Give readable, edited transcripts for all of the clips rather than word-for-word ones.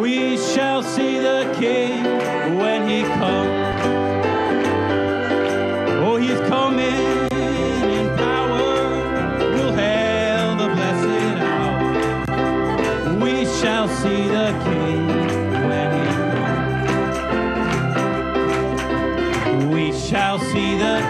We shall see the King when he comes. Oh, he's coming in power. We'll hail the blessed hour. We shall see the King when he comes. We shall see the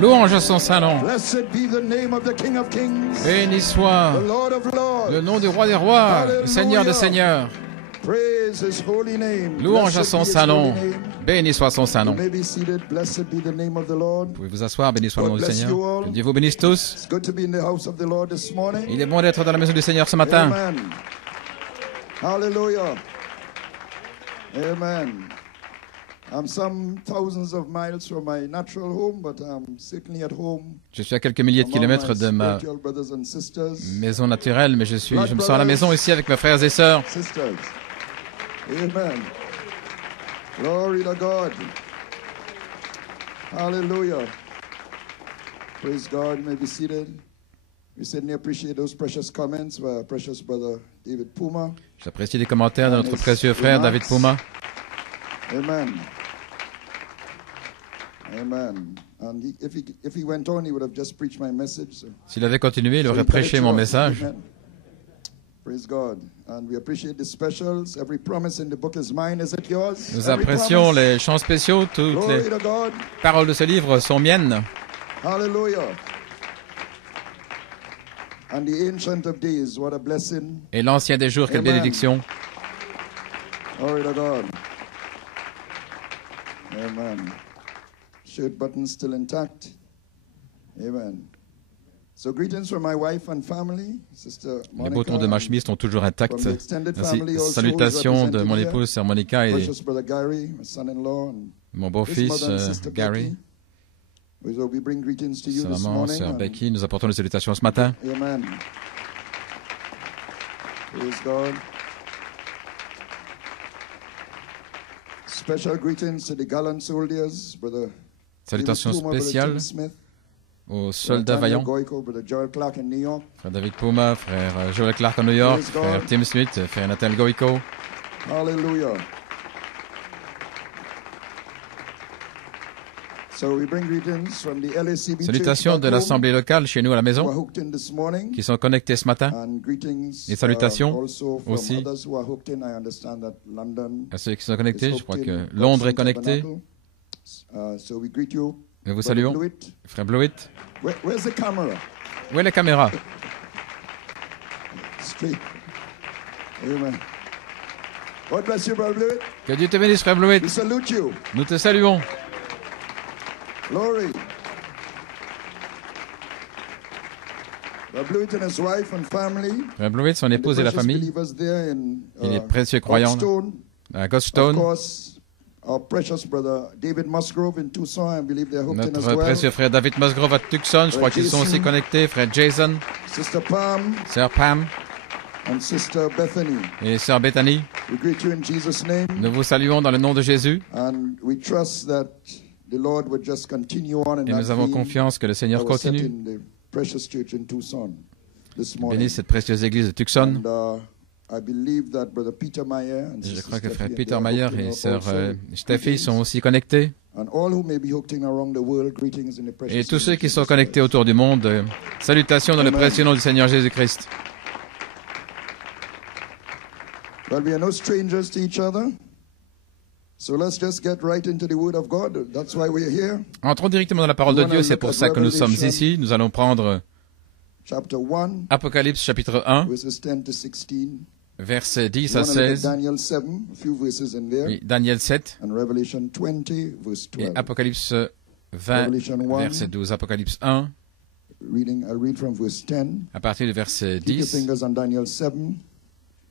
Louange à son saint nom. Béni soit le nom du roi des rois, le Seigneur des seigneurs. Louange à son saint nom. Béni soit son saint nom. Vous pouvez vous asseoir, béni soit le nom du Seigneur. Que Dieu vous bénisse tous. Il est bon d'être dans la maison du Seigneur ce matin. Hallelujah. Amen. I'm some thousands of miles from my natural home, but I'm certainly at home. Je suis à quelques milliers de kilomètres de ma maison naturelle, mais je me sens à la maison ici avec mes frères et sœurs. Sisters. Amen. Glory to God. Hallelujah. Praise God. You may be seated. We certainly appreciate those precious comments by our precious brother David Puma. J'apprécie les commentaires de notre précieux frère David Puma. Amen. Amen. And if he went on, he would have just preached my message. So. S'il avait continué, il aurait prêché mon message. Amen. Praise God. And we appreciate the specials. Every promise in the book is mine. Is it yours? Nous apprécions les chants spéciaux. Toutes les paroles de ce livre sont miennes. Hallelujah. And the Ancient of Days, what a blessing. Et l'ancien des jours, quelle bénédiction. Glory to God. Amen. Shirt button still intact. Amen. So greetings from my wife and family, Sister Monica. Les boutons de ma chemise sont toujours intacts. Ainsi, salutations de mon épouse, Sœur Monica, et mon beau-fils, Gary. Sa maman, Sœur Becky, nous apportons les salutations ce matin. Amen. Praise God. Special greetings to the gallant soldiers, brother. Salutations spéciales aux soldats vaillants. Frère David Puma, frère Joel Clark à New York, frère Tim Smith, frère Nathan Goico. Hallelujah. Salutations de l'Assemblée locale chez nous à la maison, qui sont connectés ce matin. Et salutations aussi à ceux qui sont connectés. Je crois que Londres est connecté. Nous vous saluons. Frère Blewett. Où est la caméra? Que Dieu te bénisse, frère Blewett. Nous te saluons. Glory. Frère Blewett, son épouse et la famille, et les précieux croyants à Godstone. Notre précieux frère David Musgrove à Tucson, je crois qu'ils sont aussi connectés. Frère Jason, Sœur Pam et Sœur Bethany. Nous vous saluons dans le nom de Jésus. Et nous avons confiance que le Seigneur continue. Bénisse cette précieuse église de Tucson. Je crois que frère Peter Mayer et sœur Steffi sont aussi connectés. Et tous ceux qui sont connectés autour du monde, salutations dans le précieux nom du Seigneur Jésus-Christ. Entrons directement dans la parole de Dieu, c'est pour ça que nous sommes ici. Nous allons prendre Apocalypse chapitre 1, versets 10 à 16. Oui, Daniel 7. Et Apocalypse 20, verset 12. Apocalypse 1, à partir du verset 10.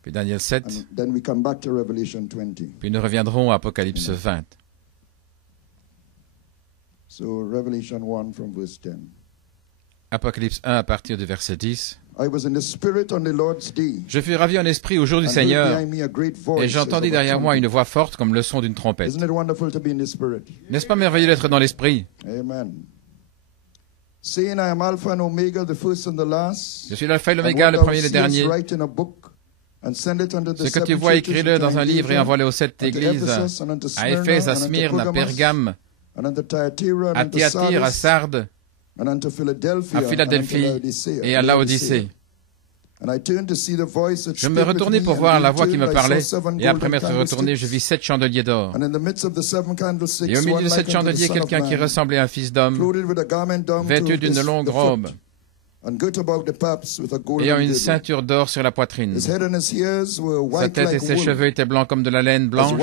Puis Daniel 7. Puis nous reviendrons à Apocalypse 20. Apocalypse 1 à partir du verset 10. Je fus ravi en esprit au jour du Seigneur, et j'entendis derrière moi une voix forte comme le son d'une trompette. N'est-ce pas merveilleux d'être dans l'esprit? Amen. Je suis l'alpha et l'oméga, le premier et le dernier. Ce que tu vois, écris-le dans un livre et envoie-le aux 7 églises, à Éphèse, à Smyrne, à Pergame, à Thyatire, à Sardes, à Philadelphie et à Laodicée. Je me retournai pour voir la voix qui me parlait, et après m'être retourné, je vis 7 chandeliers d'or. Et au milieu de 7 chandeliers, quelqu'un qui ressemblait à un fils d'homme, vêtu d'une longue robe, ayant une ceinture d'or sur la poitrine. Sa tête et ses cheveux étaient blancs comme de la laine blanche,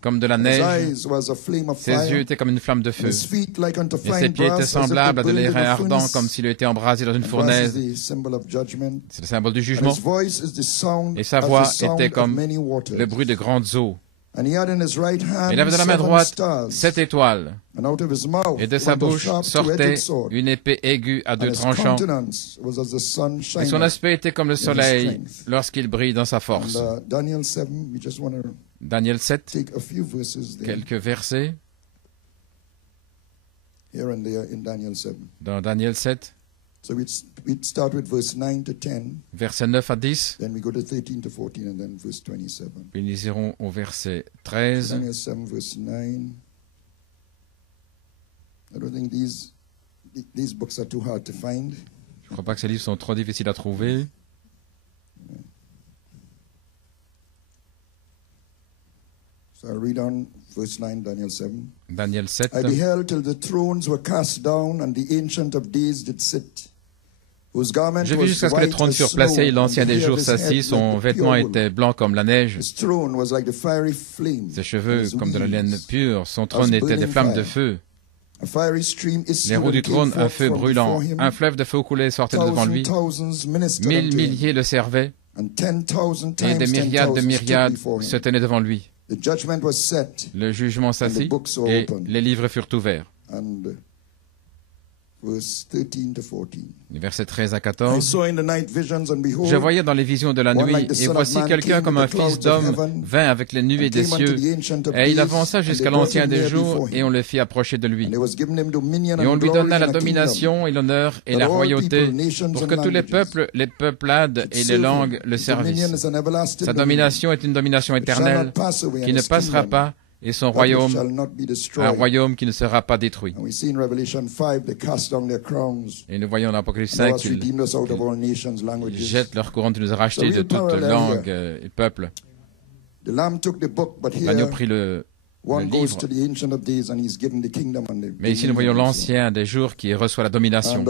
comme de la neige. Ses yeux étaient comme une flamme de feu. Et ses pieds étaient semblables à de l'airain ardent, comme s'il était embrasé dans une fournaise. C'est le symbole du jugement. Et sa voix était comme le bruit de grandes eaux. Il avait dans la main droite 7 étoiles, et de sa bouche sortait une épée aiguë à 2 tranchants, et son aspect était comme le soleil lorsqu'il brille dans sa force. Daniel 7, quelques versets dans Daniel 7. Versets 9 à 10. Puis nous irons au verset 13. Je ne crois pas que ces livres sont trop difficiles à trouver. Daniel 7. I beheld till the thrones were cast down, and the Ancient of Days did sit. Je vis jusqu'à ce que les trônes furent placés et l'Ancien des jours s'assit, son vêtement était blanc comme la neige, ses cheveux comme de la laine pure, son trône était des flammes de feu. Les roues du trône, un feu brûlant, un fleuve de feu coulait sortait devant lui. 1000 milliers le servaient, et des myriades de myriades se tenaient devant lui. Le jugement s'assit, et les livres furent ouverts. Versets 13 à 14. Je voyais dans les visions de la nuit, et voici quelqu'un comme un fils d'homme vint avec les nuées des cieux, et il avança jusqu'à l'Ancien des jours, et on le fit approcher de lui. Et on lui donna la domination et l'honneur et la royauté, pour que tous les peuples, les peuplades et les langues le servissent. Sa domination est une domination éternelle, qui ne passera pas, et son royaume, un royaume qui ne sera pas détruit. Et nous voyons dans l'Apocalypse 5 qu'ils jettent leur couronne qui nous a rachetés de toute langue et peuple. L'agneau prit le livre. Mais ici nous voyons l'Ancien des jours qui reçoit la domination.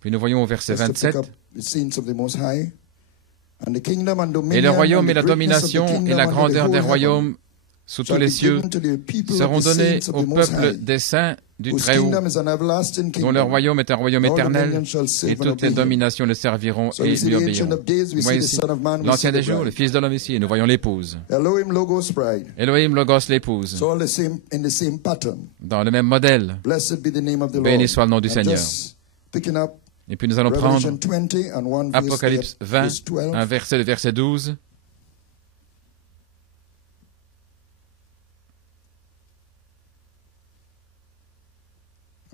Puis nous voyons au verset 27. Et le royaume et la domination et la grandeur des royaumes sous tous les cieux seront donnés au peuple des saints du Très-Haut, dont le royaume est un royaume éternel, et toutes les dominations le serviront et lui obéiront. Nous voyons ici l'Ancien des jours, le Fils de l'homme ici, et nous voyons l'épouse. Elohim Logos l'épouse, dans le même modèle. Béni soit le nom du Seigneur. Et puis nous allons prendre Apocalypse 20, un verset, le verset 12.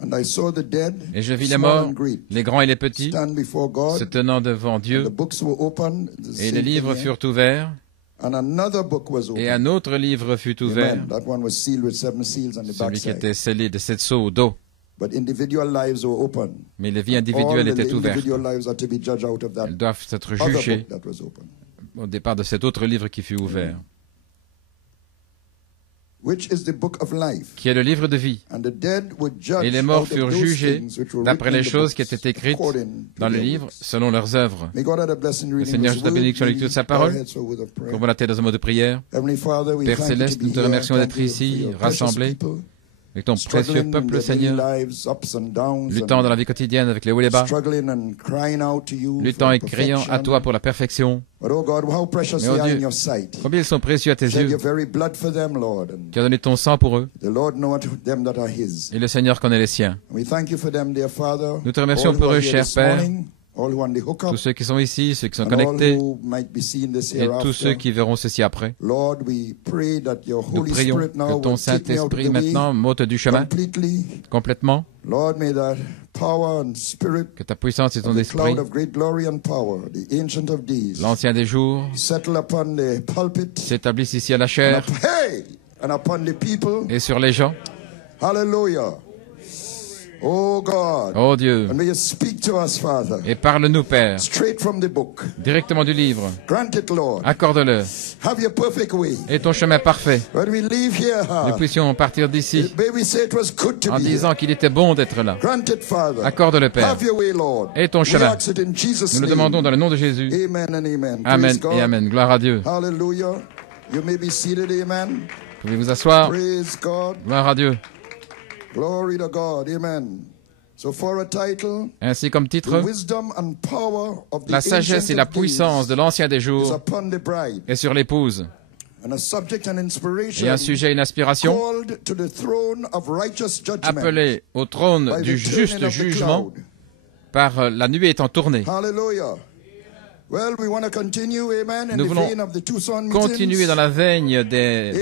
Et je vis les morts, les grands et les petits, se tenant devant Dieu, et les livres furent ouverts, et un autre livre fut ouvert, celui qui était scellé de 7 sceaux d'eau. Mais les vies individuelles étaient ouvertes. Elles doivent être jugées au départ de cet autre livre qui fut ouvert. qui est le livre de vie. Et les morts furent jugés d'après les choses qui étaient écrites dans le livre selon leurs œuvres. Le Seigneur ajoute la bénédiction à la lecture de sa parole. Courbons la tête dans un mot de prière. Père Céleste, nous te remercions d'être ici, rassemblés, avec ton précieux peuple, Seigneur, luttant dans la vie quotidienne avec les hauts et les bas, luttant et criant à toi pour la perfection. Mais oh Dieu, combien ils sont précieux à tes yeux. Tu as donné ton sang pour eux. Et le Seigneur connaît les siens. Nous te remercions pour eux, cher Père, tous ceux qui sont ici, ceux qui sont connectés, et tous ceux qui verront ceci après. Nous prions que ton Saint-Esprit maintenant m'ôte du chemin complètement, que ta puissance et ton esprit, l'Ancien des jours, s'établissent ici à la chair et sur les gens. Hallelujah. Oh God. Oh Dieu. And may you speak to us, Father. Et parle-nous, Père. Straight from the book. Directement du livre. Grant it, Lord. Accorde-le. Have your perfect way. Et ton chemin parfait. When we leave here, nous puissions partir d'ici en disant qu'il était bon d'être là. Grant it, Father. Accorde-le, Père. Have your way, Lord. Et ton chemin. Nous le demandons dans le nom de Jésus. Amen and amen. Amen et amen. Gloire à Dieu. Hallelujah. You may be seated, amen. Pouvez vous asseoir. Praise God. Gloire à Dieu. Glory to God. Amen. So for a title, ainsi comme titre, la sagesse et la puissance de l'ancien des jours est sur l'épouse. Et un sujet et une aspiration appelé au trône du juste jugement par la nuée étant tournée. Nous voulons continuer dans la veine des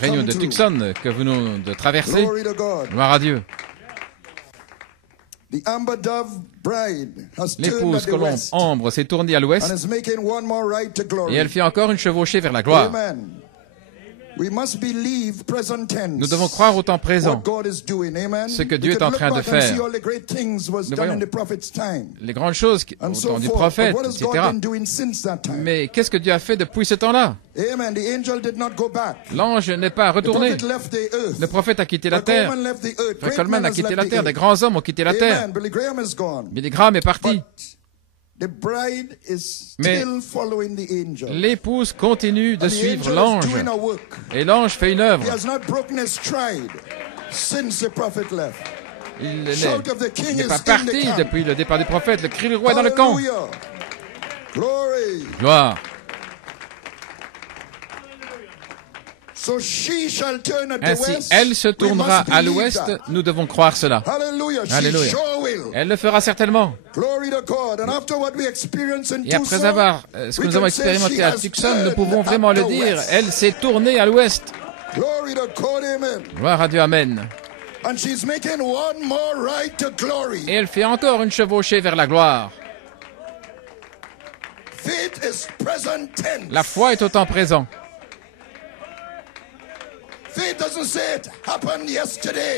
réunions de Tucson que vous venez de traverser. Gloire à Dieu. L'épouse colombe Ambre s'est tournée à l'ouest et elle fait encore une chevauchée vers la gloire. Nous devons croire au temps présent ce que Dieu est en train de faire. Nous voyons les grandes choses au temps du prophète, etc. Mais qu'est-ce que Dieu a fait depuis ce temps-là? L'ange n'est pas retourné. Le prophète a quitté la terre. Frère Coleman a quitté la terre. Des grands hommes ont quitté la terre. Billy Graham est parti. Mais l'épouse continue de suivre l'ange. Et l'ange fait une œuvre. Il n'est pas parti depuis le départ du prophète. Le cri du roi est dans le camp. Gloire. Ainsi, elle se tournera à l'ouest. Nous devons croire cela. Alléluia. Elle le fera certainement. Et après avoir ce que nous avons expérimenté à Tucson, nous pouvons vraiment le dire. Elle s'est tournée à l'ouest. Gloire à Dieu. Amen. Et elle fait encore une chevauchée vers la gloire. La foi est au temps présent.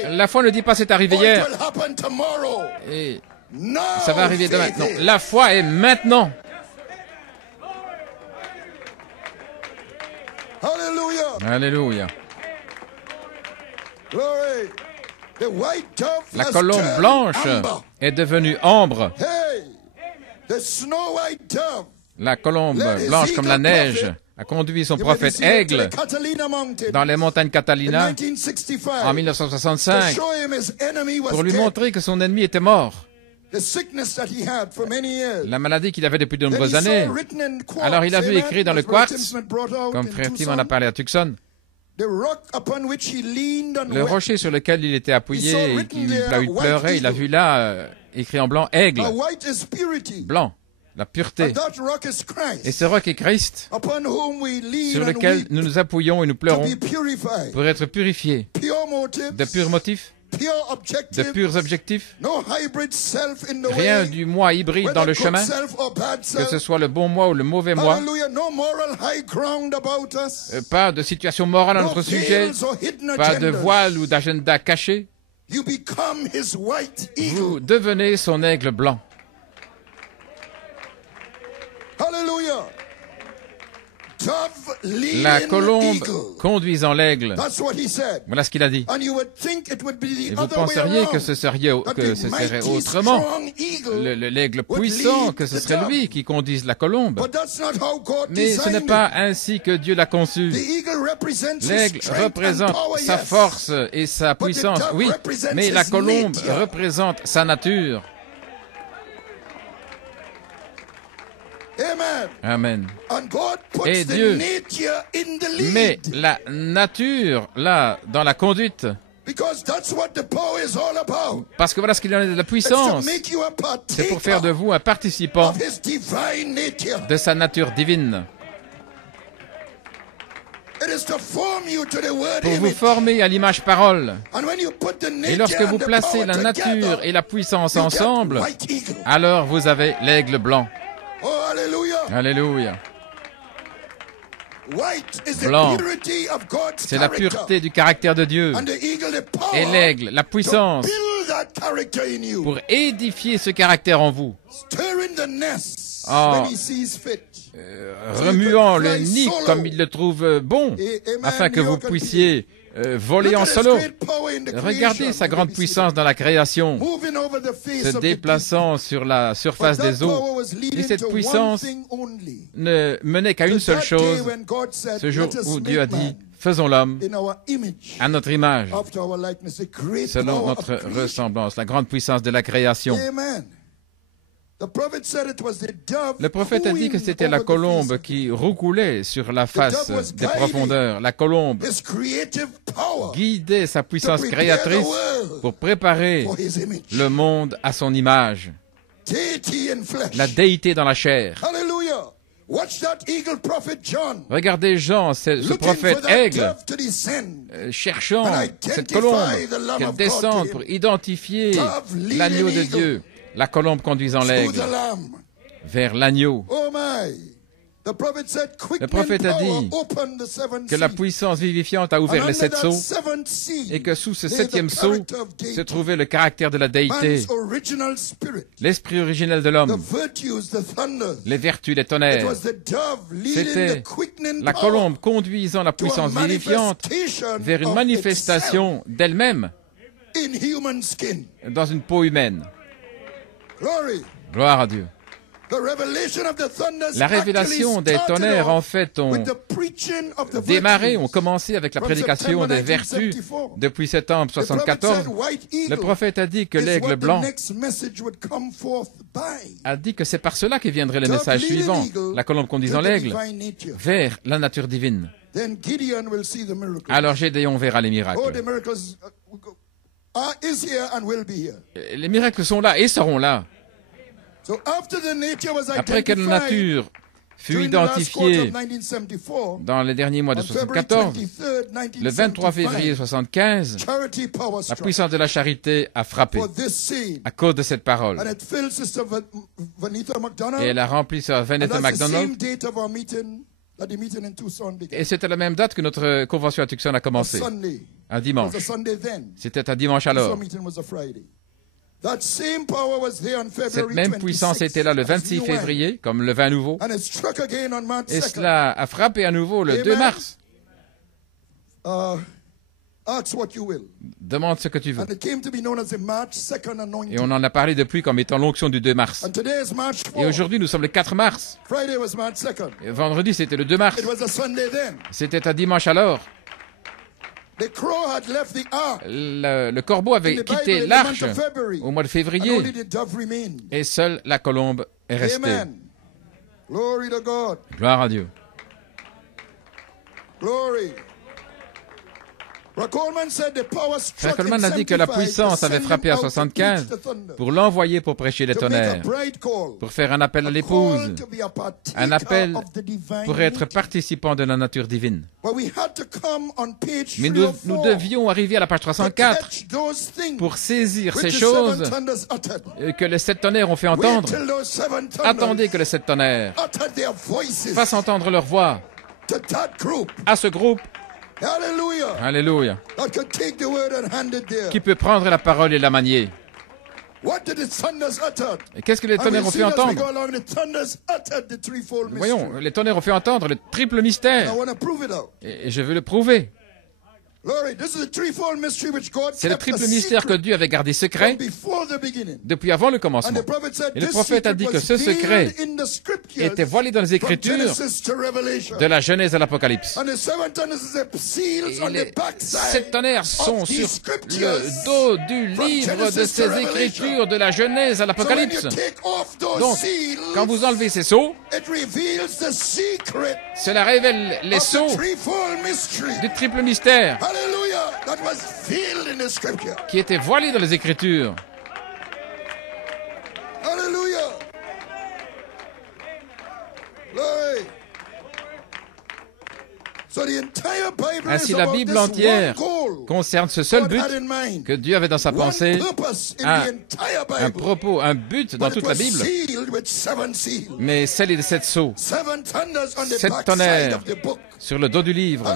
La foi ne dit pas c'est arrivé hier et ça va arriver demain. Non, la foi est maintenant. Alléluia. La colombe blanche est devenue ambre. La colombe blanche comme la neige a conduit son prophète Aigle dans les montagnes Catalina en 1965 pour lui montrer que son ennemi était mort. La maladie qu'il avait depuis de nombreuses années. Alors il a vu écrit dans le quartz, comme Frère Tim en a parlé à Tucson, le rocher sur lequel il était appuyé et qu'il pleurait, il a vu là, écrit en blanc, Aigle, blanc. La pureté. Et ce roc est Christ, sur lequel nous nous appuyons et nous pleurons pour être purifiés de purs motifs, de purs objectifs, rien du moi hybride dans le chemin, que ce soit le bon moi ou le mauvais moi, pas de situation morale à notre sujet, pas de voile ou d'agenda caché. Vous devenez son aigle blanc. la colombe conduisant l'aigle. Voilà ce qu'il a dit. Et vous penseriez que ce serait autrement. L'aigle puissant, que ce serait lui qui conduise la colombe. Mais ce n'est pas ainsi que Dieu l'a conçu. L'aigle représente sa force et sa puissance, oui, mais la colombe représente sa nature. Amen. Et Dieu met la nature là, dans la conduite. Parce que voilà ce qu'il en est de la puissance. C'est pour faire de vous un participant de sa nature divine. Pour vous former à l'image parole. Et lorsque vous placez la nature et la puissance ensemble, alors vous avez l'aigle blanc. Alléluia. Blanc, c'est la pureté du caractère de Dieu. Et l'aigle, la puissance pour édifier ce caractère en vous. En remuant le nid comme il le trouve bon, afin que vous puissiez voler en solo. Regardez sa grande puissance dans la création, se déplaçant sur la surface des eaux. Et cette puissance ne menait qu'à une seule chose, ce jour où Dieu a dit, faisons l'homme à notre image, selon notre ressemblance, la grande puissance de la création. Le prophète a dit que c'était la colombe qui roucoulait sur la face des profondeurs. La colombe guidait sa puissance créatrice pour préparer le monde à son image. La déité dans la chair. Regardez Jean, ce prophète aigle, cherchant cette colombe, qu'elle descende pour identifier l'agneau de Dieu. La colombe conduisant l'aigle vers l'agneau. Le prophète a dit que la puissance vivifiante a ouvert les 7 sceaux et que sous ce 7e sceau se trouvait le caractère de la déité, l'esprit originel de l'homme, les vertus, les tonnerres. C'était la colombe conduisant la puissance vivifiante vers une manifestation d'elle-même dans une peau humaine. Gloire à Dieu. La révélation des tonnerres, en fait, ont démarré, ont commencé avec la prédication des vertus depuis septembre 74. Le prophète a dit que l'aigle blanc a dit que c'est par cela que viendrait le message suivant, la colombe conduisant l'aigle, vers la nature divine. Alors Gédéon verra les miracles. Les miracles sont là et seront là. Après que la nature fut identifiée dans les derniers mois de 1974, le 23 février 1975, la puissance de la charité a frappé à cause de cette parole. Et elle a rempli Sœur Vanessa MacDonald. Et c'était la même date que notre convention à Tucson a commencé, un dimanche. C'était un dimanche alors. Cette même puissance était là le 26 février, comme le vin nouveau, et cela a frappé à nouveau le 2 mars. Demande ce que tu veux. Et on en a parlé depuis comme étant l'onction du 2 mars. Et aujourd'hui, nous sommes le 4 mars. Et vendredi, c'était le 2 mars. C'était un dimanche alors. Le corbeau avait quitté l'arche au mois de février et seule la colombe est restée. Gloire à Dieu. Frère Coleman a dit que la puissance avait frappé à 75 pour l'envoyer pour prêcher les tonnerres, pour faire un appel à l'épouse, un appel pour être participant de la nature divine. Mais nous devions arriver à la page 304 pour saisir ces choses que les 7 tonnerres ont fait entendre. Attendez que les 7 tonnerres fassent entendre leur voix à ce groupe. Alléluia. Qui peut prendre la parole et la manier. Et qu'est-ce que les tonnerres ont fait entendre? Voyons, les tonnerres ont fait entendre le triple mystère. Et je veux le prouver. C'est le triple mystère que Dieu avait gardé secret depuis avant le commencement. Et le prophète a dit que ce secret était voilé dans les Écritures de la Genèse à l'Apocalypse. Et les 7 tonnerres sont sur le dos du livre de ces Écritures de la Genèse à l'Apocalypse. Donc, quand vous enlevez ces sceaux, cela révèle les sceaux du triple mystère qui était voilé dans les Écritures. Alléluia. Ainsi, la Bible entière concerne ce seul but que Dieu avait dans sa pensée, un propos, un but dans toute la Bible, mais scellé de 7 sceaux, 7 tonnerres sur le dos du livre.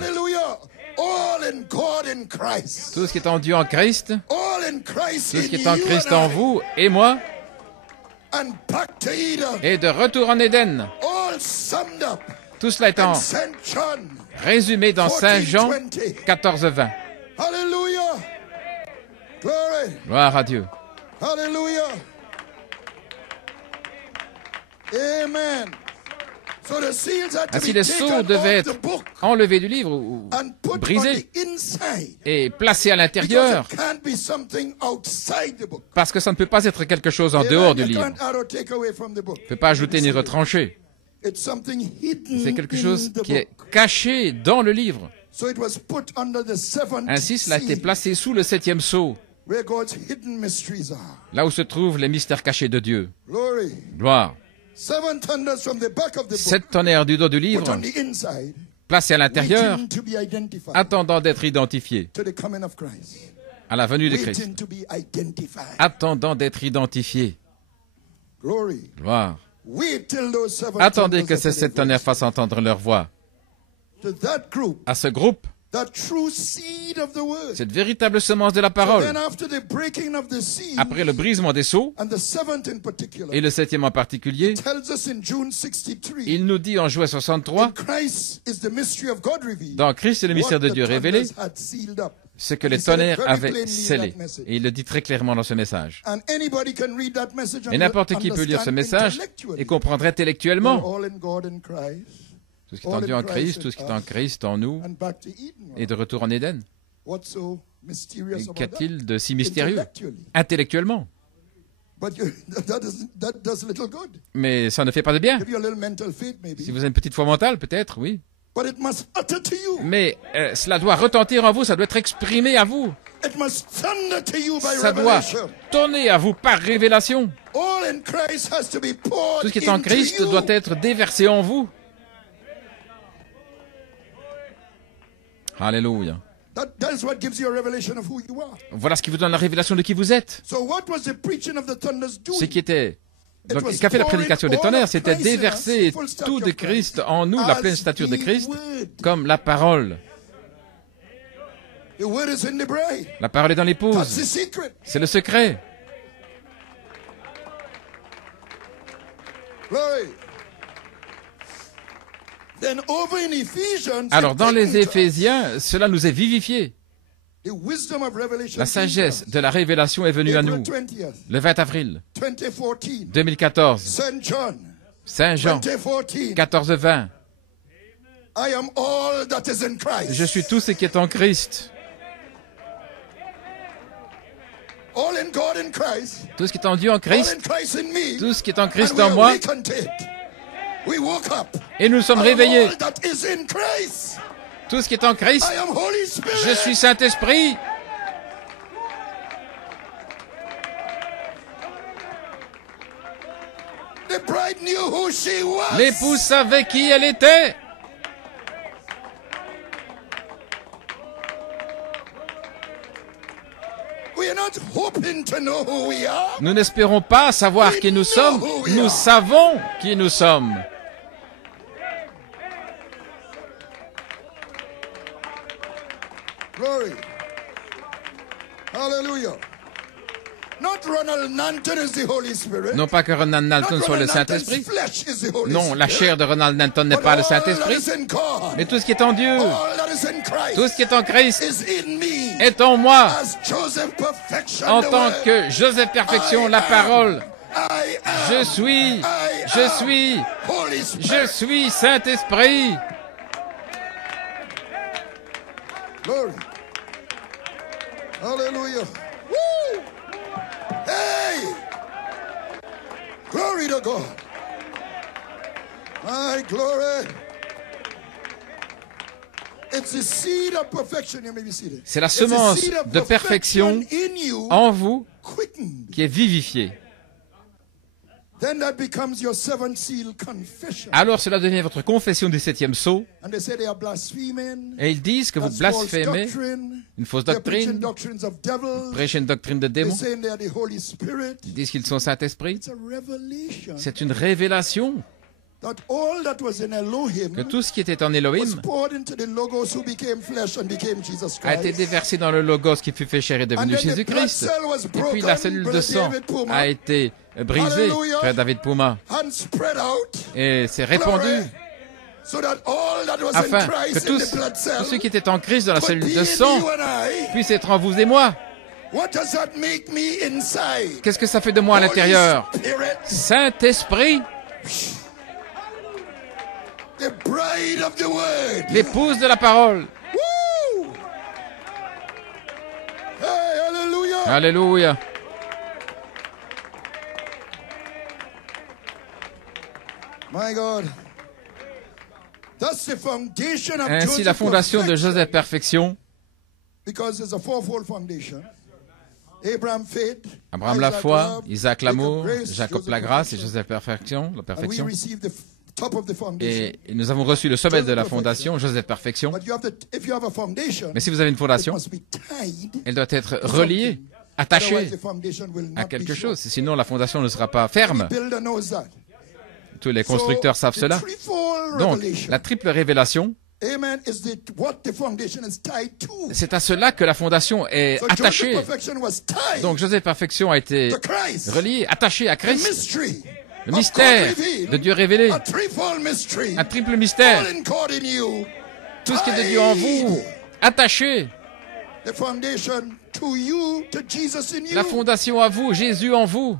Tout ce qui est en Dieu en Christ, tout ce qui est en Christ en vous et moi, et de retour en Éden. Tout cela étant résumé dans Saint Jean 14:20. Gloire à Dieu. Amen. Ainsi, les sceaux devaient être enlevés du livre ou brisés et placés à l'intérieur, parce que ça ne peut pas être quelque chose en dehors du livre. On ne peut pas ajouter ni retrancher. C'est quelque chose qui est caché dans le livre. Ainsi, cela a été placé sous le 7e sceau, là où se trouvent les mystères cachés de Dieu. Gloire. 7 tonnerres du dos du livre, placés à l'intérieur, attendant d'être identifiés à la venue de Christ. Attendant d'être identifiés. Gloire. Attendez que ces 7 tonnerres fassent entendre leur voix. À ce groupe, cette véritable semence de la parole, après le brisement des sceaux, et le 7e en particulier, il nous dit en Juin 63, dans Christ est le mystère de Dieu révélé, ce que les tonnerres avaient scellé. Et il le dit très clairement dans ce message. Et n'importe qui peut lire ce message et comprendre intellectuellement tout ce qui est en Dieu en Christ, tout ce qui est en Christ en nous, et de retour en Éden. Qu'y a-t-il de si mystérieux intellectuellement? Mais ça ne fait pas de bien. Si vous avez une petite foi mentale, peut-être, oui. Mais cela doit retentir en vous, ça doit être exprimé à vous. Ça doit tonner à vous par révélation. Tout ce qui est en Christ doit être déversé en vous. Alléluia. Voilà ce qui vous donne la révélation de qui vous êtes. Ce qui était... Donc, qu'a fait la prédication des tonnerres? C'était déverser tout de Christ en nous, la pleine stature de Christ, comme la parole. La parole est dans l'épouse. C'est le secret. Alors, dans les Éphésiens, cela nous est vivifié. La sagesse de la révélation est venue à nous le 20 avril 2014. Saint Jean 14:20. Je suis tout ce qui est en Christ. Tout ce qui est en Dieu en Christ, tout ce qui est en Christ en moi, et nous sommes réveillés. Tout ce qui est en Christ, je suis Saint-Esprit. L'épouse savait qui elle était. Nous n'espérons pas savoir qui nous sommes, nous savons qui nous sommes. Glory. Hallelujah. Non pas que Ronald Nanton soit le Saint-Esprit. Non, la chair de Ronald Nanton n'est pas le Saint-Esprit. Mais tout ce qui est en Dieu, tout ce qui est en Christ est en moi. En tant que Joseph Perfection, la parole, je suis Saint-Esprit. Glory. Hallelujah. Woo! Hey! Glory to God. My glory. It's the seed of perfection. You may be seated. C'est la semence de perfection en vous qui est vivifiée. Then that becomes your seventh seal confession. Alors cela devient votre confession du 7e sceau. And they say they are blaspheming. Et ils disent que vous blasphémez une fausse doctrine, prêchez une doctrine de démons. Ils disent qu'ils sont Saint-Esprit. C'est une révélation que tout ce qui était en Elohim a été déversé dans le Logos qui fut fait chair et devenu Jésus-Christ. Et puis la cellule de sang a été brisée, frère David Puma, et s'est répandue afin que tous ceux qui étaient en Christ dans la cellule de sang puissent être en vous et moi. Qu'est-ce que ça fait de moi à l'intérieur? Saint-Esprit, l'épouse de la parole. Alléluia. My God. Ainsi, la fondation de Joseph Perfection, Abraham la foi, Isaac l'amour, Jacob la grâce et Joseph Perfection, la perfection. Et nous avons reçu le sommet de la fondation, Joseph Perfection. Mais si vous avez une fondation, elle doit être reliée, attachée à quelque chose. Sinon, la fondation ne sera pas ferme. Tous les constructeurs savent cela. Donc, la triple révélation, c'est à cela que la fondation est attachée. Donc, Joseph Perfection a été relié, attaché à Christ. Le mystère de Dieu révélé. Un triple mystère. Tout ce qui est de Dieu en vous, attaché. La fondation à vous, Jésus en vous.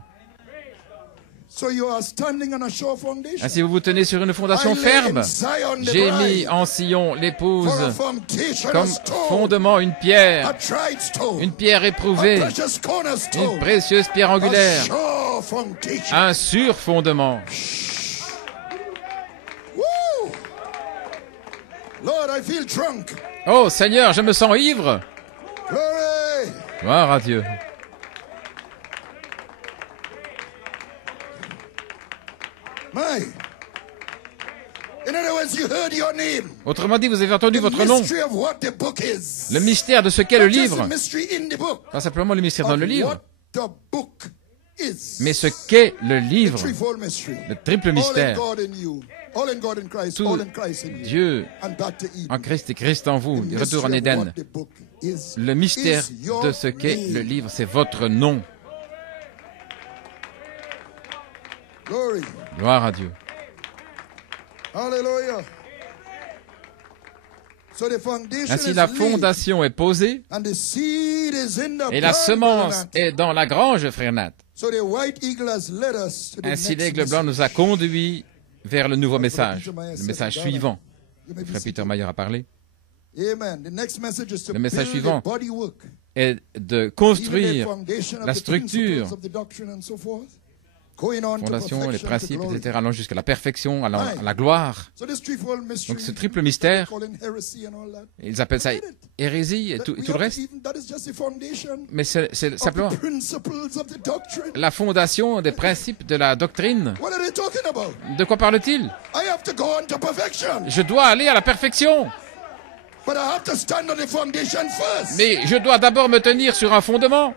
Ainsi, vous vous tenez sur une fondation ferme. J'ai mis en Sion l'épouse comme fondement une pierre éprouvée, une précieuse pierre angulaire, un sûr fondement. Oh Seigneur, je me sens ivre. Gloire à Dieu. Autrement dit, vous avez entendu votre nom. Le mystère de ce qu'est le livre. Pas simplement le mystère dans le livre, mais ce qu'est le livre. Le triple mystère. Tout Dieu en Christ et Christ en vous. Retour en Éden. Le mystère de ce qu'est le livre, c'est votre nom. Gloire à Dieu. Ainsi, la fondation est posée et la semence est dans la grange, frère Nat. Ainsi, l'aigle blanc nous a conduits vers le nouveau message, le message suivant. Frère Peter Mayer a parlé. Le message suivant est de construire la structure, fondation, les principes, etc., allant jusqu'à la perfection, allant à la gloire. Donc ce triple mystère, ils appellent ça hérésie et tout le reste. Mais c'est simplement la fondation des principes de la doctrine. De quoi parle-t-il? Je dois aller à la perfection. Mais je dois d'abord me tenir sur un fondement.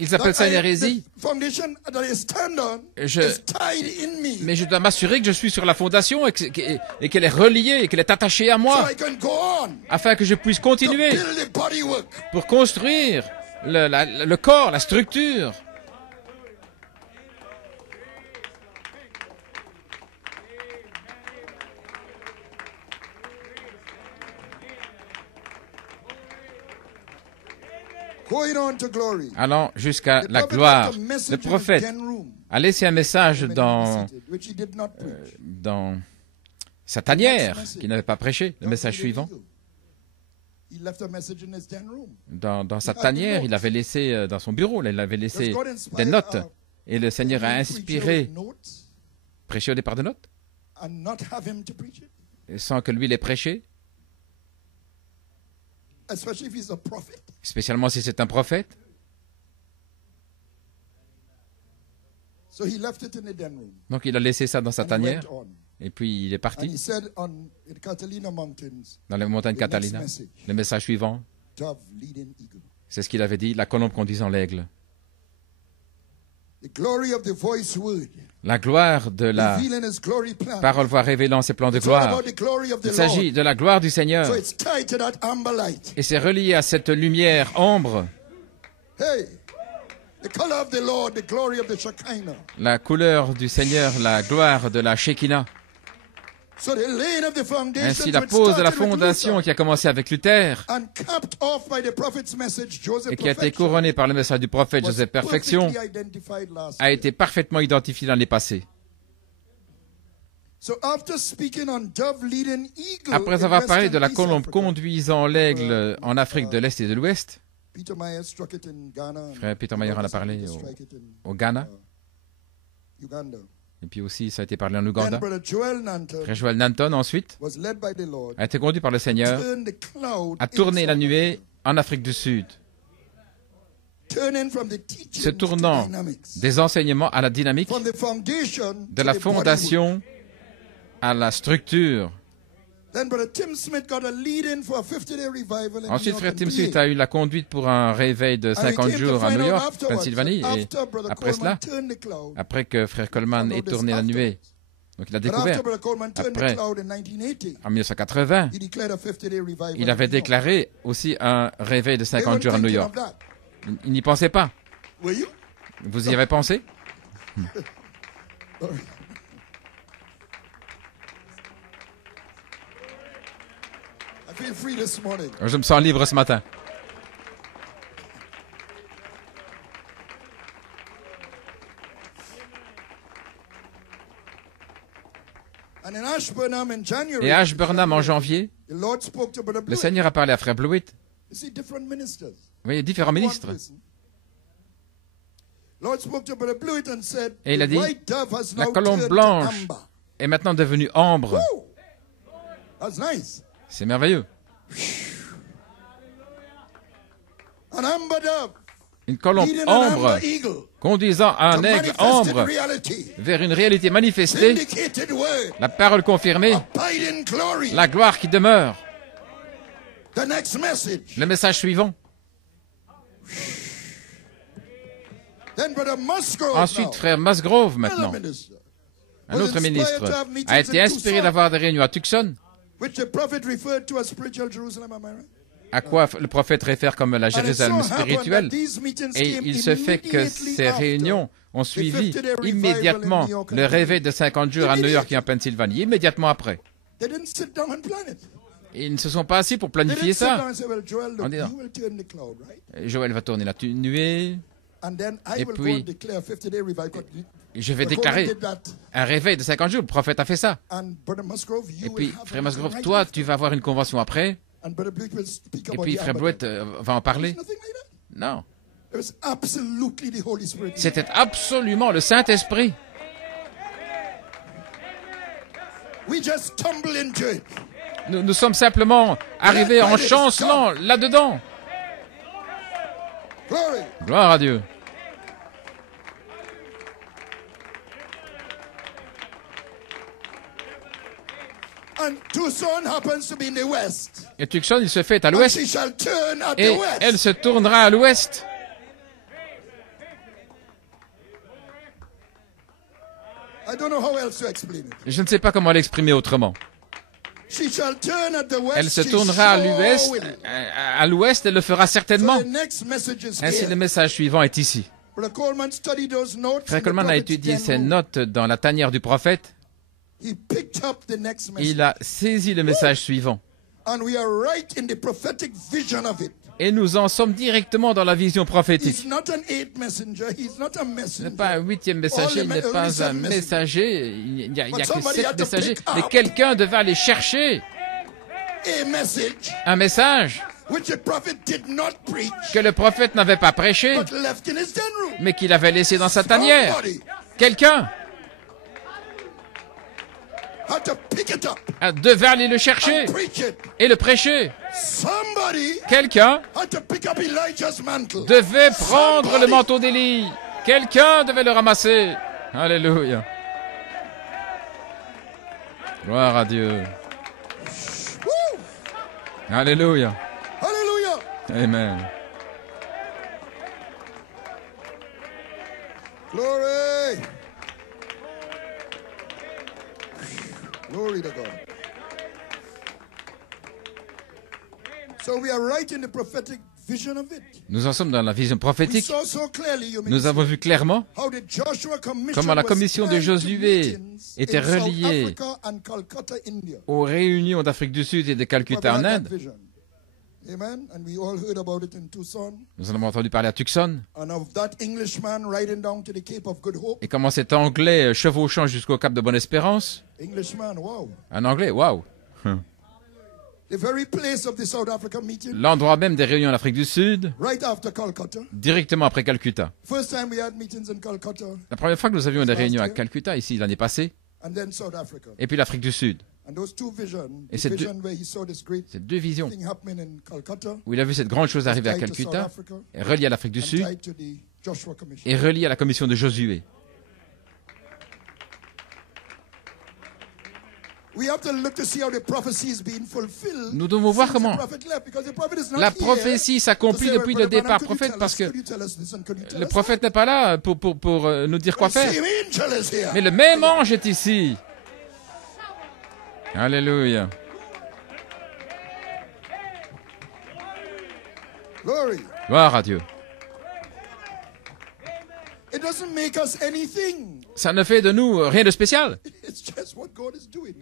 Ils appellent ça une hérésie. Mais je dois m'assurer que je suis sur la fondation et qu'elle est reliée et qu'elle est attachée à moi, afin que je puisse continuer pour construire le corps, la structure. Allant jusqu'à la gloire. Le prophète a laissé un message dans sa tanière qu'il n'avait pas prêché. Le message suivant. Dans sa tanière, il avait laissé, dans son bureau, il avait laissé des notes. Et le Seigneur a inspiré prêcher au départ de notes, sans que lui les prêché. Spécialement si c'est un prophète. Donc il a laissé ça dans sa tanière et puis il est parti dans les montagnes Catalina. Le message suivant, c'est ce qu'il avait dit, la colombe conduisant l'aigle. La gloire de la parole voix révélant ses plans de gloire. Il s'agit de la gloire du Seigneur. Et c'est relié à cette lumière ambre. La couleur du Seigneur, la gloire de la Shekinah. Ainsi, la pose de la fondation qui a commencé avec Luther et qui a été couronnée par le message du prophète Joseph Perfection a été parfaitement identifiée l'année passée. Après avoir parlé de la colombe conduisant l'aigle en Afrique de l'Est et de l'Ouest, frère Peter Mayer en a parlé au Ghana. Et puis aussi, ça a été parlé en Ouganda. Frère Joel Nanton, ensuite, a été conduit par le Seigneur à tourner la nuée en Afrique du Sud, se tournant des enseignements à la dynamique, de la fondation à la structure. Ensuite, frère Tim Smith a eu la conduite pour un réveil de 50 jours à New York, Pennsylvanie, et après cela, après que frère Coleman ait tourné la nuée, donc il a découvert, après, en 1980, il avait déclaré aussi un réveil de 50 jours à New York. Il n'y pensait pas. Vous y avez pensé? Je me sens libre ce matin. Et à Ashburnham en janvier, le Seigneur a parlé à frère Blewett. Vous voyez, différents ministres. Et il a dit, la colombe blanche est maintenant devenue ambre. C'est merveilleux. Une colombe ambre conduisant un aigle ambre vers une réalité manifestée, la parole confirmée, la gloire qui demeure. Le message suivant. Ensuite, frère Musgrove, maintenant, un autre ministre, a été inspiré d'avoir des réunions à Tucson. À quoi le prophète réfère comme la Jérusalem spirituelle. Et il se fait que ces réunions ont suivi immédiatement le réveil de 50 jours à New York et en Pennsylvanie, immédiatement après. Ils ne se sont pas assis pour planifier ça. En disant, Joël va tourner la nuée, et puis je vais déclarer un réveil de 50 jours. Le prophète a fait ça. Et puis, frère Musgrove, toi, tu vas avoir une convention après. Et puis, frère Blewett va en parler. Non. C'était absolument le Saint-Esprit. Nous sommes simplement arrivés en chancelant là-dedans. Gloire à Dieu. Et Tucson, il se fait à l'ouest. Et elle se tournera à l'ouest. Je ne sais pas comment l'exprimer autrement. Elle se tournera à l'ouest et le fera certainement. Ainsi, le message suivant est ici. Frère Coleman a étudié ces notes dans la tanière du prophète. Il a saisi le message suivant. Et nous en sommes directement dans la vision prophétique. Ce n'est pas un 8e messager, il n'est pas un messager. Il n'y a que 7 messagers. Mais quelqu'un devait aller chercher un message que le prophète n'avait pas prêché, mais qu'il avait laissé dans sa tanière. Quelqu'un devait aller le chercher et le prêcher. Quelqu'un devait prendre le manteau d'Élie. Quelqu'un devait le ramasser. Alléluia. Gloire à Dieu. Alléluia. Amen. Glory. Glory to God. So we are right in the prophetic vision of it. Nous en sommes dans la vision prophétique. Nous avons vu clairement comment la commission de Josué était reliée aux réunions d'Afrique du Sud et de Calcutta en Inde. Nous en avons entendu parler à Tucson. Et comment cet Anglais chevauchant jusqu'au Cap de Bonne-Espérance. Un Anglais, waouh! L'endroit même des réunions en Afrique du Sud, directement après Calcutta. La première fois que nous avions des réunions à Calcutta, ici l'année passée, et puis l'Afrique du Sud. Et ces deux visions, où il a vu cette grande chose arriver à Calcutta, reliée à l'Afrique du Sud, et reliée à la commission de Josué. Nous devons voir comment la prophétie s'accomplit depuis le départ prophète, parce que le prophète n'est pas là pour nous dire quoi faire. Mais le même ange est ici. Alléluia. Gloire à Dieu. Ça ne fait de nous rien de spécial.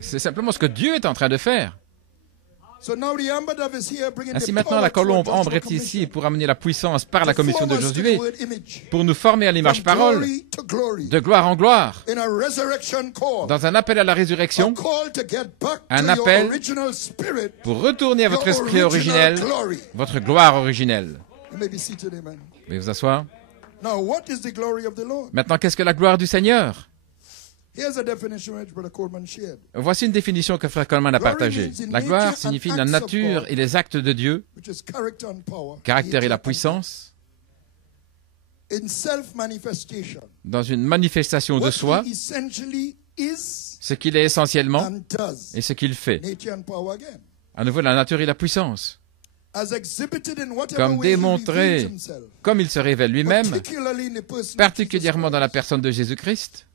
C'est simplement ce que Dieu est en train de faire. Ainsi maintenant, la colombe ambre est ici pour amener la puissance par la commission de Josué, pour nous former à l'image parole, de gloire en gloire, dans un appel à la résurrection, un appel pour retourner à votre esprit originel, votre gloire originelle. Veuillez vous asseoir. Maintenant, qu'est-ce que la gloire du Seigneur? Voici une définition que Frère Coleman a partagée. La gloire signifie la nature et les actes de Dieu, caractère et la puissance, dans une manifestation de soi, ce qu'il est essentiellement et ce qu'il fait. À nouveau, la nature et la puissance. Comme démontré, comme il se révèle lui-même, particulièrement dans la personne de Jésus-Christ,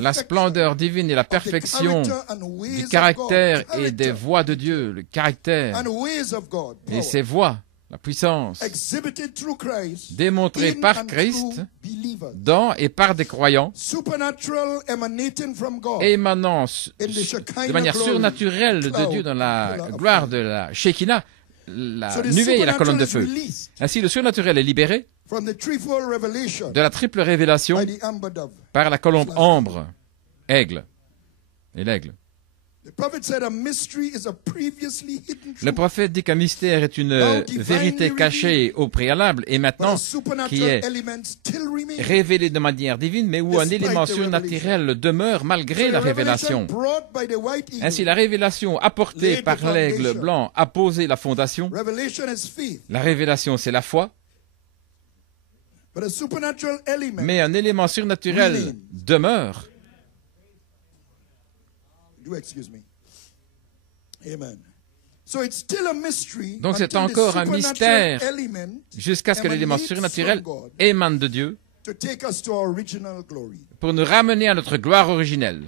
la splendeur divine et la perfection du caractère et des voies de Dieu, le caractère et ses voies, la puissance, démontrée par Christ, dans et par des croyants, émanant de manière surnaturelle de Dieu dans la gloire de la Shekinah, la nuée et la colonne de feu. Ainsi, le surnaturel est libéré de la triple révélation par la colombe ambre, aigle et l'aigle. Le prophète dit qu'un mystère est une vérité cachée au préalable et maintenant qui est révélée de manière divine, mais où un élément surnaturel demeure malgré la révélation. Ainsi, la révélation apportée par l'aigle blanc a posé la fondation. La révélation, c'est la foi. Mais un élément surnaturel demeure. Donc c'est encore un mystère jusqu'à ce que l'élément surnaturel émane de Dieu pour nous ramener à notre gloire originelle,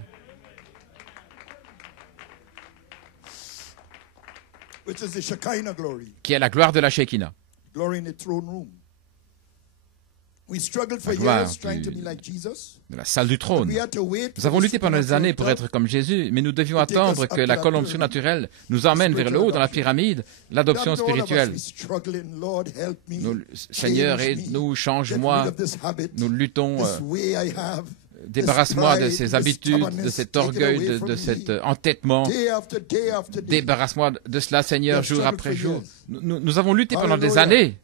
qui est la gloire de la Shekinah. La gloire de la salle du trône. Nous avons lutté pendant des années pour être comme Jésus, mais nous devions attendre que la colombe surnaturelle nous emmène vers le haut dans la pyramide, l'adoption spirituelle. Seigneur, aide-nous, change-moi, nous luttons, débarrasse-moi de ces habitudes, de cet orgueil, de cet entêtement. Débarrasse-moi de cela, Seigneur, jour après jour. Nous avons lutté pendant des années.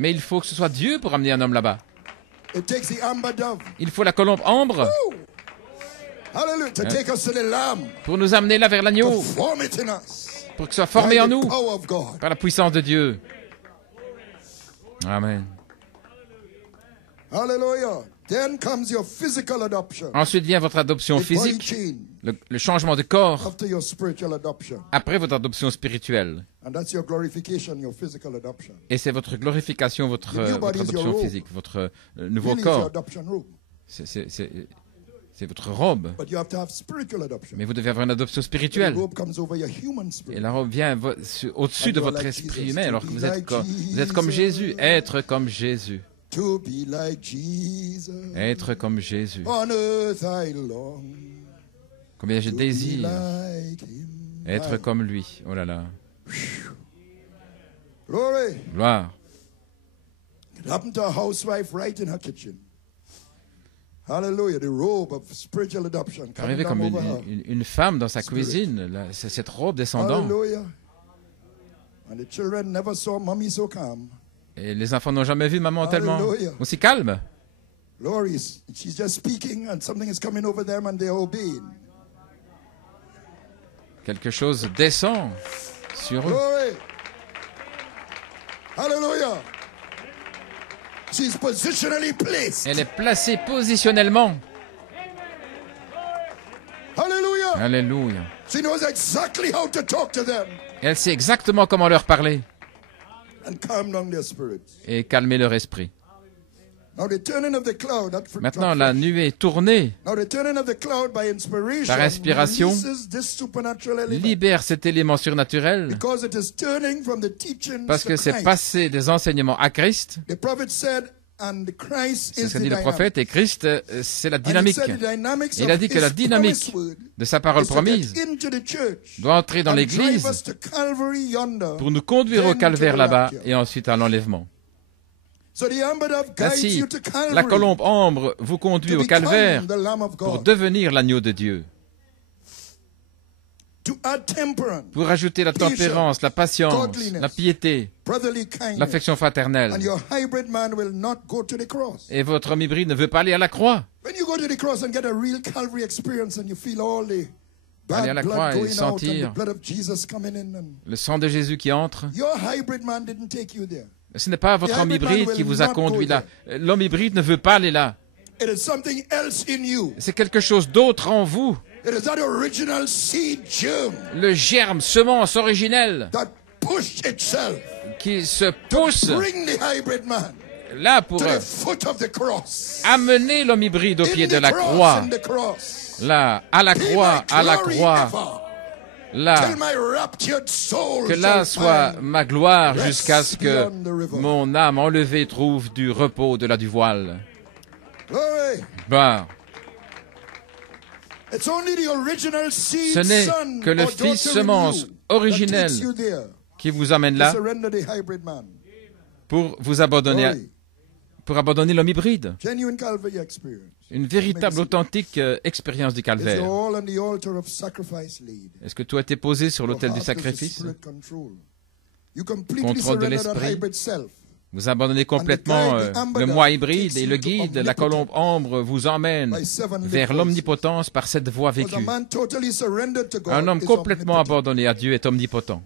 Mais il faut que ce soit Dieu pour amener un homme là-bas. Il faut la colombe ambre pour nous amener là vers l'agneau, pour que ce soit formé en nous par la puissance de Dieu. Amen. Ensuite vient votre adoption physique, le changement de corps, après votre adoption spirituelle. Et c'est votre glorification, votre adoption physique, votre nouveau corps. C'est votre robe. Mais vous devez avoir une adoption spirituelle. Et la robe vient au-dessus de votre esprit humain, alors que vous êtes comme Jésus, être comme Jésus. Être comme Jésus. Combien je désire être comme lui. Oh là là. Gloire. Arrivé comme une femme dans sa cuisine, cette robe descendant. Et les enfants n'ont jamais vu maman tellement aussi calme. Quelque chose descend sur eux. Elle est placée positionnellement. Alléluia. Elle sait exactement comment leur parler et calmer leur esprit. Maintenant, la nuée tournée par inspiration libère cet élément surnaturel parce que c'est passé des enseignements à Christ. C'est ce qu'a dit le prophète, et Christ, c'est la dynamique. Il a dit que la dynamique de sa parole promise doit entrer dans l'Église pour nous conduire au calvaire là-bas et ensuite à l'enlèvement. Ainsi, la colombe ambre vous conduit au calvaire pour devenir l'agneau de Dieu. Pour ajouter la tempérance, la patience, la piété, l'affection fraternelle. Et votre homme hybride ne veut pas aller à la croix. Aller à la croix et sentir le sang de Jésus qui entre. Ce n'est pas votre homme hybride qui vous a conduit là. L'homme hybride ne veut pas aller là. C'est quelque chose d'autre en vous. Le germe, semence originelle qui se pousse là pour amener l'homme hybride au pied de la croix. Là, à la croix, là, que là soit ma gloire jusqu'à ce que mon âme enlevée trouve du repos au-delà du voile. Ce n'est que le fils semence originel qui vous amène là pour vous abandonner, pour abandonner l'homme hybride. Une véritable, authentique expérience du calvaire. Est-ce que tout a été posé sur l'autel du sacrifice? Contrôle de l'esprit. Vous abandonnez complètement le moi hybride et le guide, la colombe ambre vous emmène vers l'omnipotence par cette voie vécue. Un homme complètement abandonné à Dieu est omnipotent.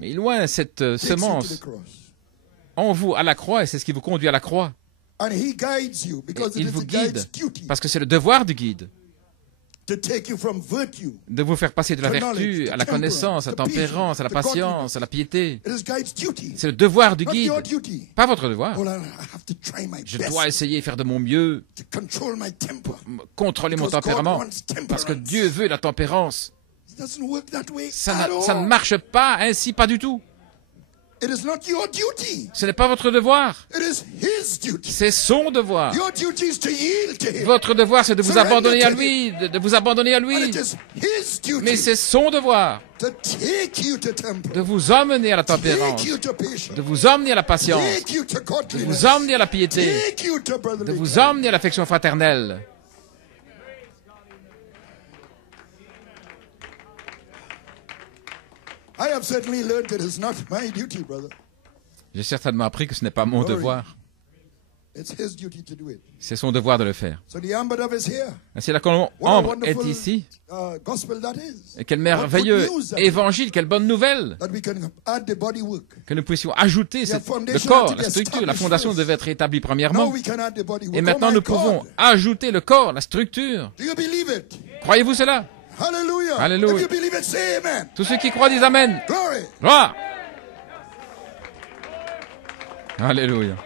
Mais loin cette semence en vous à la croix, et c'est ce qui vous conduit à la croix. Et il vous guide, parce que c'est le devoir du guide. de vous faire passer de la vertu à la connaissance, à la tempérance, à la patience, à la piété. C'est le devoir du guide, pas votre devoir. Je dois essayer de faire de mon mieux, contrôler mon tempérament, parce que Dieu veut la tempérance. Ça ne marche pas ainsi, pas du tout. Ce n'est pas votre devoir. C'est son devoir. Votre devoir, c'est de vous abandonner à lui, de vous abandonner à lui. Mais c'est son devoir de vous emmener à la tempérance, de vous emmener à la patience, de vous emmener à la piété, de vous emmener à l'affection fraternelle. J'ai certainement appris que ce n'est pas mon devoir. C'est son devoir de le faire. Ainsi, la colombe ambre est ici. Et quel merveilleux évangile, quelle bonne nouvelle que nous puissions ajouter le corps, la structure. La fondation devait être établie premièrement. Et maintenant, nous pouvons ajouter le corps, la structure. Croyez-vous cela? Alléluia. Tous ceux qui croient disent Amen. Gloire. Alléluia.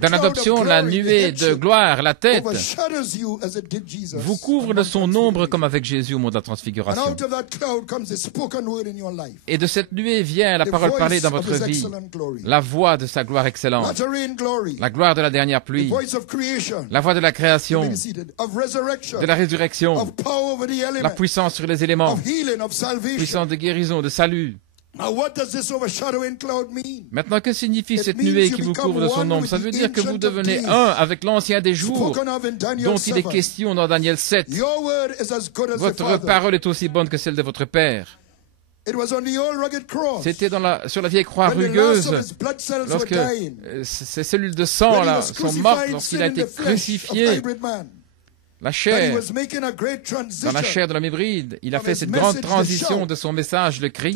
Dans l'adoption, la nuée de gloire, la tête, vous couvre de son ombre comme avec Jésus au moment de la transfiguration. Et de cette nuée vient la parole parlée dans votre vie, la voix de sa gloire excellente, la gloire de la dernière pluie, la voix de la création, de la résurrection, la puissance sur les éléments, puissance de guérison, de salut. Maintenant, que signifie cette nuée qui vous couvre de son ombre? Ça veut dire que vous devenez un avec l'ancien des jours, dont il est question dans Daniel 7. Votre parole est aussi bonne que celle de votre Père. C'était sur la vieille croix rugueuse, lorsque ces cellules de sang là sont mortes, lorsqu'il a été crucifié. La chair, dans la chair de l'homme hybride, il a fait cette grande transition de son message, le cri,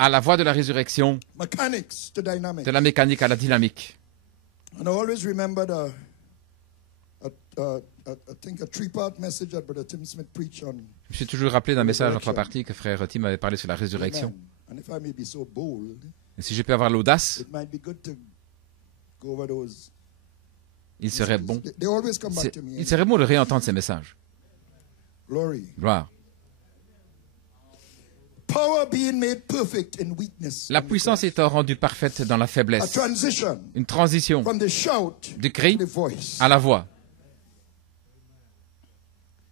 à la voix de la résurrection, de la mécanique à la dynamique. Je me suis toujours rappelé d'un message en 3 parties que frère Tim avait parlé sur la résurrection. Et si je peux avoir l'audace, il serait bon de réentendre ces messages. Gloire. La puissance étant rendue parfaite dans la faiblesse. Une transition du cri à la voix.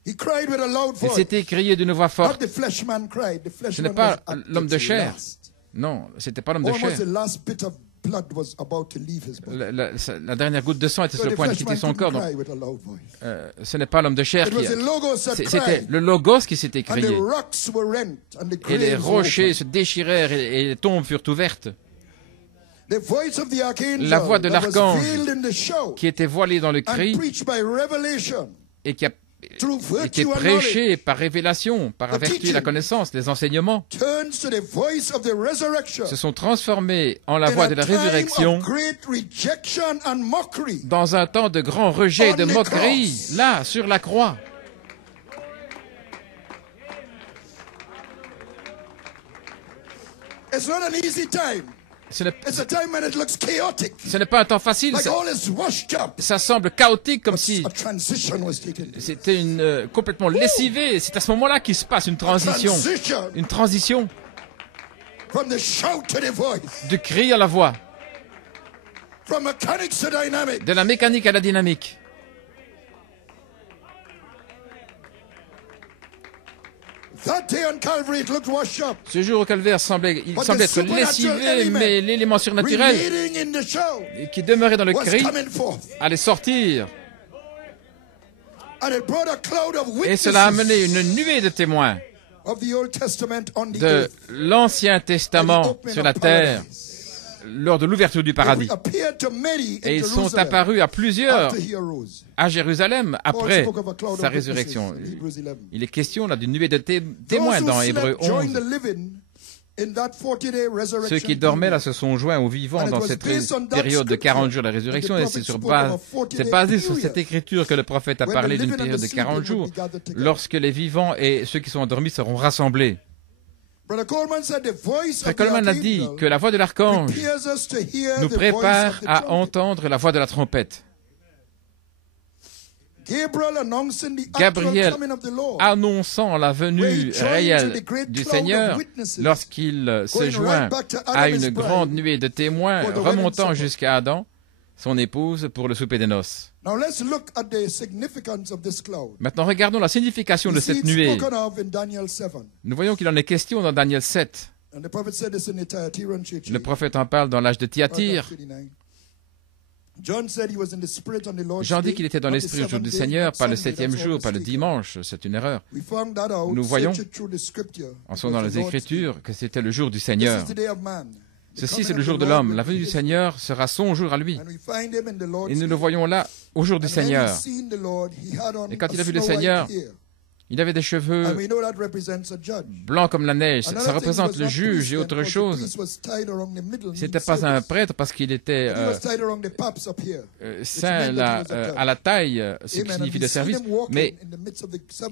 Il s'était crié d'une voix forte. Ce n'est pas l'homme de chair. Non, ce n'était pas l'homme de chair. La dernière goutte de sang était sur le point de quitter son corps. Donc, ce n'est pas l'homme de chair qui c'était le Logos qui s'est écrié. Et les rochers se déchirèrent et les tombes furent ouvertes. La voix de l'archange qui était voilée dans le cri et qui a été prêché par révélation, par vertu de la connaissance, les enseignements, se sont transformés en la voix de la résurrection dans un temps de grand rejet et de moquerie, là, sur la croix. Ce n'est pas un temps facile, ça semble chaotique, comme si c'était complètement lessivé. C'est à ce moment-là qu'il se passe une transition du cri à la voix, de la mécanique à la dynamique. Ce jour au Calvaire semblait être lessivé, mais l'élément surnaturel qui demeurait dans le cri allait sortir. Et cela a amené une nuée de témoins de l'Ancien Testament sur la terre lors de l'ouverture du paradis. Et ils sont apparus à plusieurs à Jérusalem après sa résurrection. Il est question là d'une nuée de témoins dans Hébreux 11. Ceux qui dormaient là se sont joints aux vivants dans cette période de 40 jours de la résurrection, et c'est basé sur cette écriture que le prophète a parlé d'une période de 40 jours, lorsque les vivants et ceux qui sont endormis seront rassemblés. Frère Coleman a dit que la voix de l'archange nous prépare à entendre la voix de la trompette. Gabriel annonçant la venue réelle du Seigneur lorsqu'il se joint à une grande nuée de témoins remontant jusqu'à Adam, son épouse, pour le souper des noces. Maintenant, regardons la signification de cette nuée. Nous voyons qu'il en est question dans Daniel 7. Le prophète en parle dans l'âge de Thyatire. Jean dit qu'il était dans l'esprit au jour du Seigneur, pas le 7e jour, pas le dimanche, c'est une erreur. Nous voyons, en sont dans les Écritures, que c'était le jour du Seigneur. Ceci, c'est le jour de l'homme. La venue du Seigneur sera son jour à lui. Et nous le voyons là, au jour du Seigneur. Et quand il a vu le Seigneur, il avait des cheveux blancs comme la neige. Ça représente le juge et autre chose. Ce n'était pas un prêtre parce qu'il était saint là, à la taille, ce qui signifie le service, mais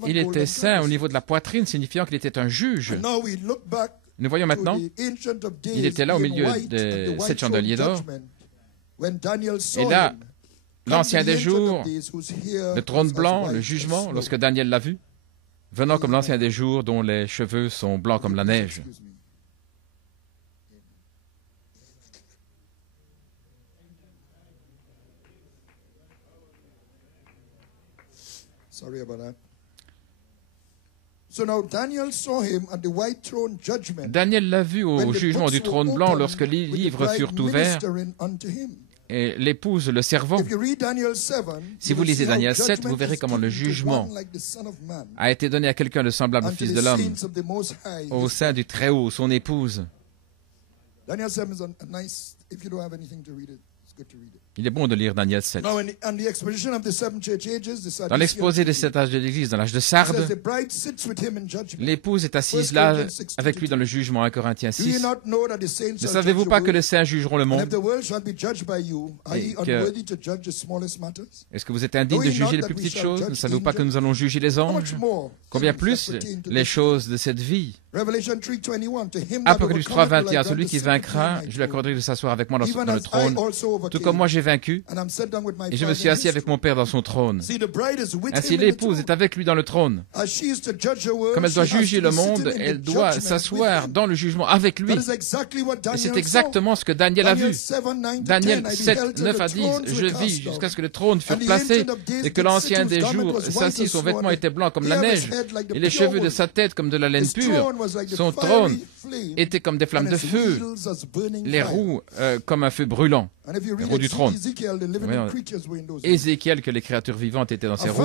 il était saint au niveau de la poitrine, signifiant qu'il était un juge. Nous voyons maintenant, il était là au milieu des 7 chandeliers d'or. Et là, l'ancien des jours, le trône blanc, le jugement, lorsque Daniel l'a vu, venant comme l'ancien des jours dont les cheveux sont blancs comme la neige. Daniel l'a vu au jugement du trône blanc lorsque les livres furent ouverts et l'épouse le servant. Si vous lisez Daniel 7, vous verrez comment le jugement a été donné à quelqu'un de semblable au Fils de l'homme, au sein du Très-Haut, son épouse. Il est bon de lire Daniel 7. Dans l'exposé des 7 âges de l'Église, dans l'âge de Sardes, l'épouse est assise là avec lui dans le jugement, 1 Corinthiens 6. Ne savez-vous pas que les saints jugeront le monde? Est-ce que vous êtes indigne de juger les plus petites choses? Ne savez-vous pas que nous allons juger les anges? Combien plus les choses de cette vie? Apocalypse 3, 21. Celui qui vaincra, je lui accorderai de s'asseoir avec moi dans le trône, tout comme moi j'ai vaincu, et je me suis assis avec mon Père dans son trône. Ainsi l'épouse est avec lui dans le trône. Comme elle doit juger le monde, elle doit s'asseoir dans le jugement avec lui. Et c'est exactement ce que Daniel a vu. Daniel 7, 9 à 10, je vis jusqu'à ce que les trônes furent placés et que l'ancien des jours s'assit, son vêtement était blanc comme la neige, et les cheveux de sa tête comme de la laine pure. Son trône était comme des flammes de feu, les roues comme un feu brûlant, les roues du trône. Ézéchiel, que les créatures vivantes étaient dans ses roues.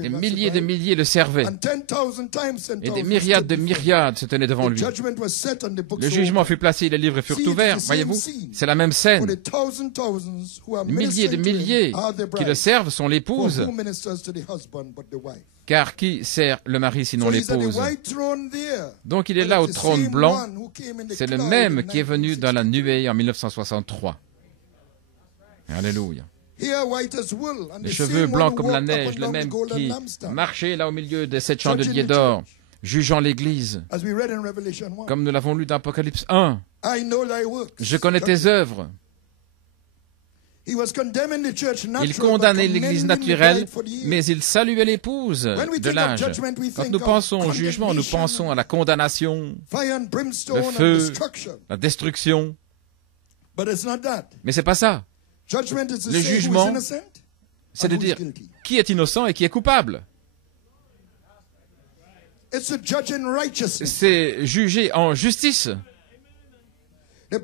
Des milliers de milliers le servaient, et des myriades de myriades se tenaient devant lui. Le jugement fut placé, les livres furent ouverts. Voyez-vous, c'est la même scène. Des milliers de milliers qui le servent sont l'épouse. Car qui sert le mari sinon l'épouse? Donc il est là au trône blanc. C'est le même qui est venu dans la nuée en 1963. Alléluia. Les cheveux blancs comme la neige, le même qui marchait là au milieu des 7 chandeliers d'or, jugeant l'Église, comme nous l'avons lu dans Apocalypse 1. Je connais tes œuvres. Il condamnait l'Église naturelle, mais il saluait l'épouse de l'âge. Quand nous pensons au jugement, nous pensons à la condamnation, le feu, la destruction. Mais ce n'est pas ça. Le jugement, c'est de dire qui est innocent et qui est coupable. C'est juger en justice. Le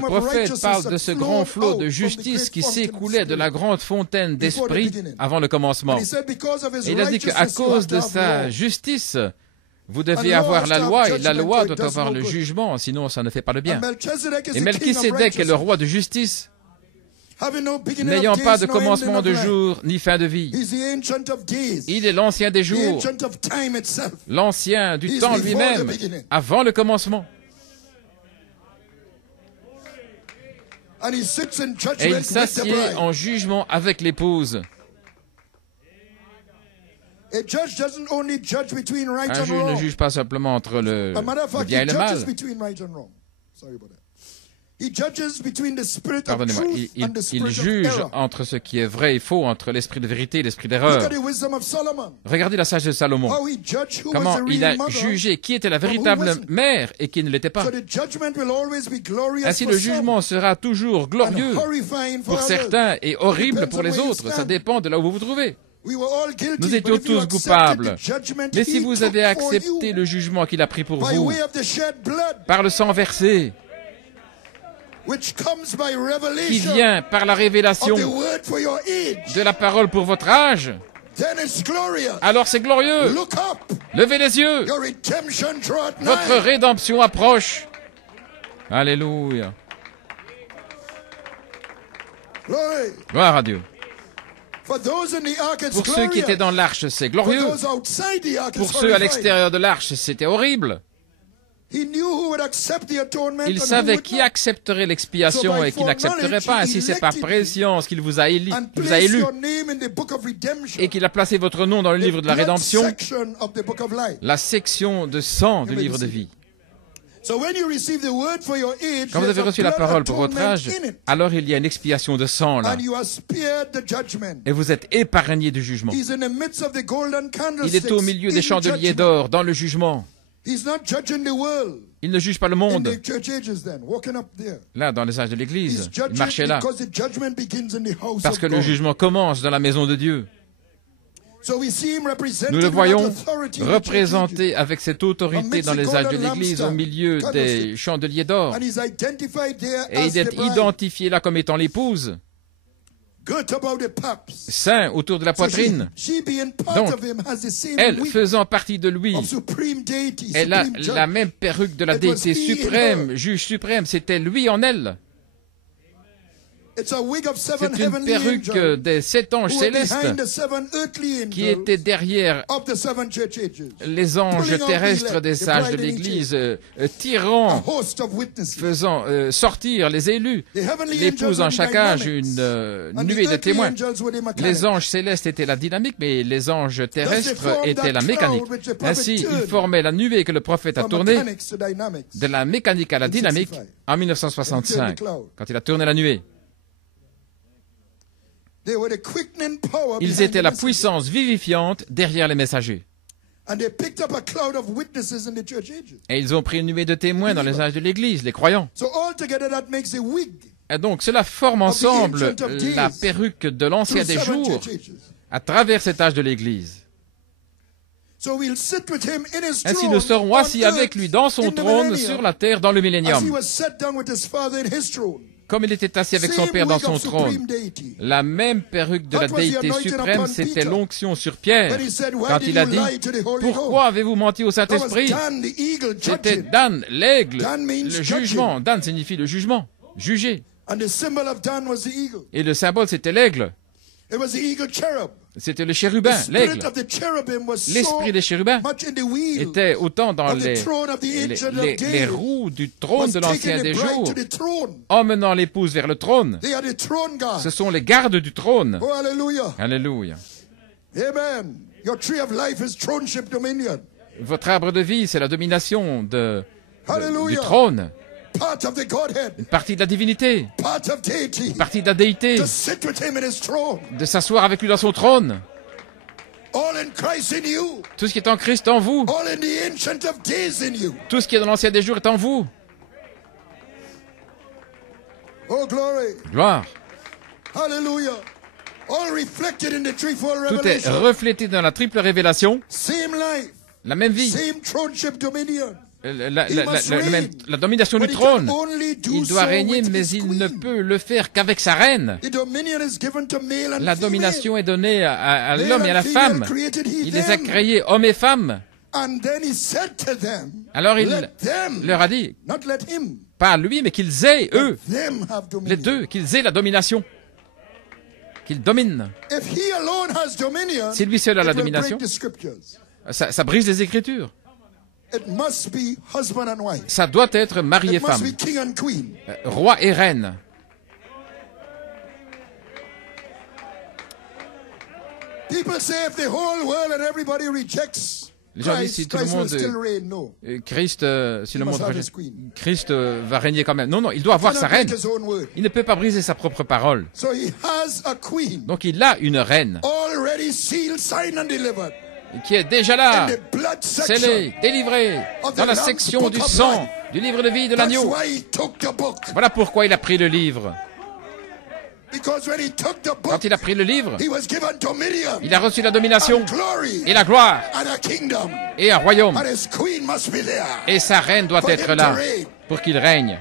prophète parle de ce grand flot de justice qui s'écoulait de la grande fontaine d'esprit avant le commencement. Et il a dit qu'à cause de sa justice, vous devez avoir la loi, et la loi doit avoir le jugement, sinon ça ne fait pas le bien. Et Melchisédek est le roi de justice. n'ayant pas de commencement de jour ni fin de vie. Il est l'ancien des jours, l'ancien du temps lui-même, avant le commencement. Et il s'assied en jugement avec l'épouse. Un juge ne juge pas simplement entre le bien et le mal. Pardonnez-moi, il juge entre ce qui est vrai et faux, entre l'esprit de vérité et l'esprit d'erreur. Regardez la sagesse de Salomon. Comment il a jugé qui était la véritable mère et qui ne l'était pas. Ainsi, le jugement sera toujours glorieux pour certains et horrible pour les autres. Ça dépend de là où vous vous trouvez. Nous étions tous coupables. Mais si vous avez accepté le jugement qu'il a pris pour vous, par le sang versé, qui vient par la révélation de la parole pour votre âge, alors c'est glorieux. Levez les yeux. Votre rédemption approche. Alléluia. Gloire à Dieu. Pour ceux qui étaient dans l'arche, c'est glorieux. Pour ceux à l'extérieur de l'arche, c'était horrible. Il savait qui accepterait l'expiation et qui n'accepterait pas. Ainsi, c'est par préscience qu'il vous a élu et qu'il a placé votre nom dans le livre de la rédemption, la section de sang du livre de vie. Quand vous avez reçu la parole pour votre âge, alors il y a une expiation de sang là. Et vous êtes épargné du jugement. Il est au milieu des chandeliers d'or dans le jugement. Il ne juge pas le monde. Là, dans les âges de l'Église, il marchait là. Parce que le jugement commence dans la maison de Dieu. Nous le voyons représenté avec cette autorité dans les âges de l'Église au milieu des chandeliers d'or. Et il est identifié là comme étant l'épouse. Saint autour de la poitrine. Donc, elle, faisant partie de lui, elle a la même perruque de la déité suprême, juge suprême, c'était lui en elle. C'est une perruque des 7 anges célestes qui étaient derrière les anges terrestres des sages de l'Église, tirant, faisant sortir les élus, l'épouse en chaque âge une nuée de témoins. Les anges célestes étaient la dynamique, mais les anges terrestres étaient la mécanique. Ainsi, ils formaient la nuée que le prophète a tournée de la mécanique à la dynamique en 1965, quand il a tourné la nuée. Ils étaient la puissance vivifiante derrière les messagers. Et ils ont pris une nuée de témoins dans les âges de l'Église, les croyants. Et donc, cela forme ensemble la perruque de l'ancien des jours à travers cet âge de l'Église. Ainsi, nous serons assis avec lui dans son trône sur la terre dans le millénium. Comme il était assis avec son Père dans son trône, la même perruque de la déité suprême, c'était l'onction sur Pierre. Quand il a dit, « Pourquoi avez-vous menti au Saint-Esprit » C'était Dan, l'aigle, le jugement. Dan signifie le jugement, juger. Et le symbole, c'était l'aigle. C'était le chérubin, l'aigle. L'esprit des chérubins était autant dans les roues du trône de l'ancien des jours, emmenant l'épouse vers le trône. Ce sont les gardes du trône. Alléluia. Votre arbre de vie, c'est la domination du trône. Une partie de la divinité, une partie de la déité, de s'asseoir avec lui dans son trône. Tout ce qui est en Christ en vous, tout ce qui est dans l'ancien des jours est en vous. Gloire. Tout est reflété dans la triple révélation, la même vie. La domination du trône. Il doit régner, mais il ne peut le faire qu'avec sa reine. La domination est donnée à l'homme et à la femme. Il les a créés, hommes et femmes. Alors il leur a dit, pas lui, mais qu'ils aient, eux, les deux, qu'ils aient la domination. qu'il domine. Si lui seul a la domination, ça brise les Écritures. Ça doit être mari et femme, roi et reine. Les gens disent si tout le monde Christ, si le monde rejette, Christ va régner quand même. Non, non, il doit avoir sa reine. Il ne peut pas briser sa propre parole. Donc il a une reine qui est déjà là, scellée, délivrée, dans la section du sang, du livre de vie de l'agneau. Voilà pourquoi il a pris le livre. Quand il a pris le livre, il a reçu la domination et la gloire et un royaume. Et sa reine doit être là pour qu'il règne.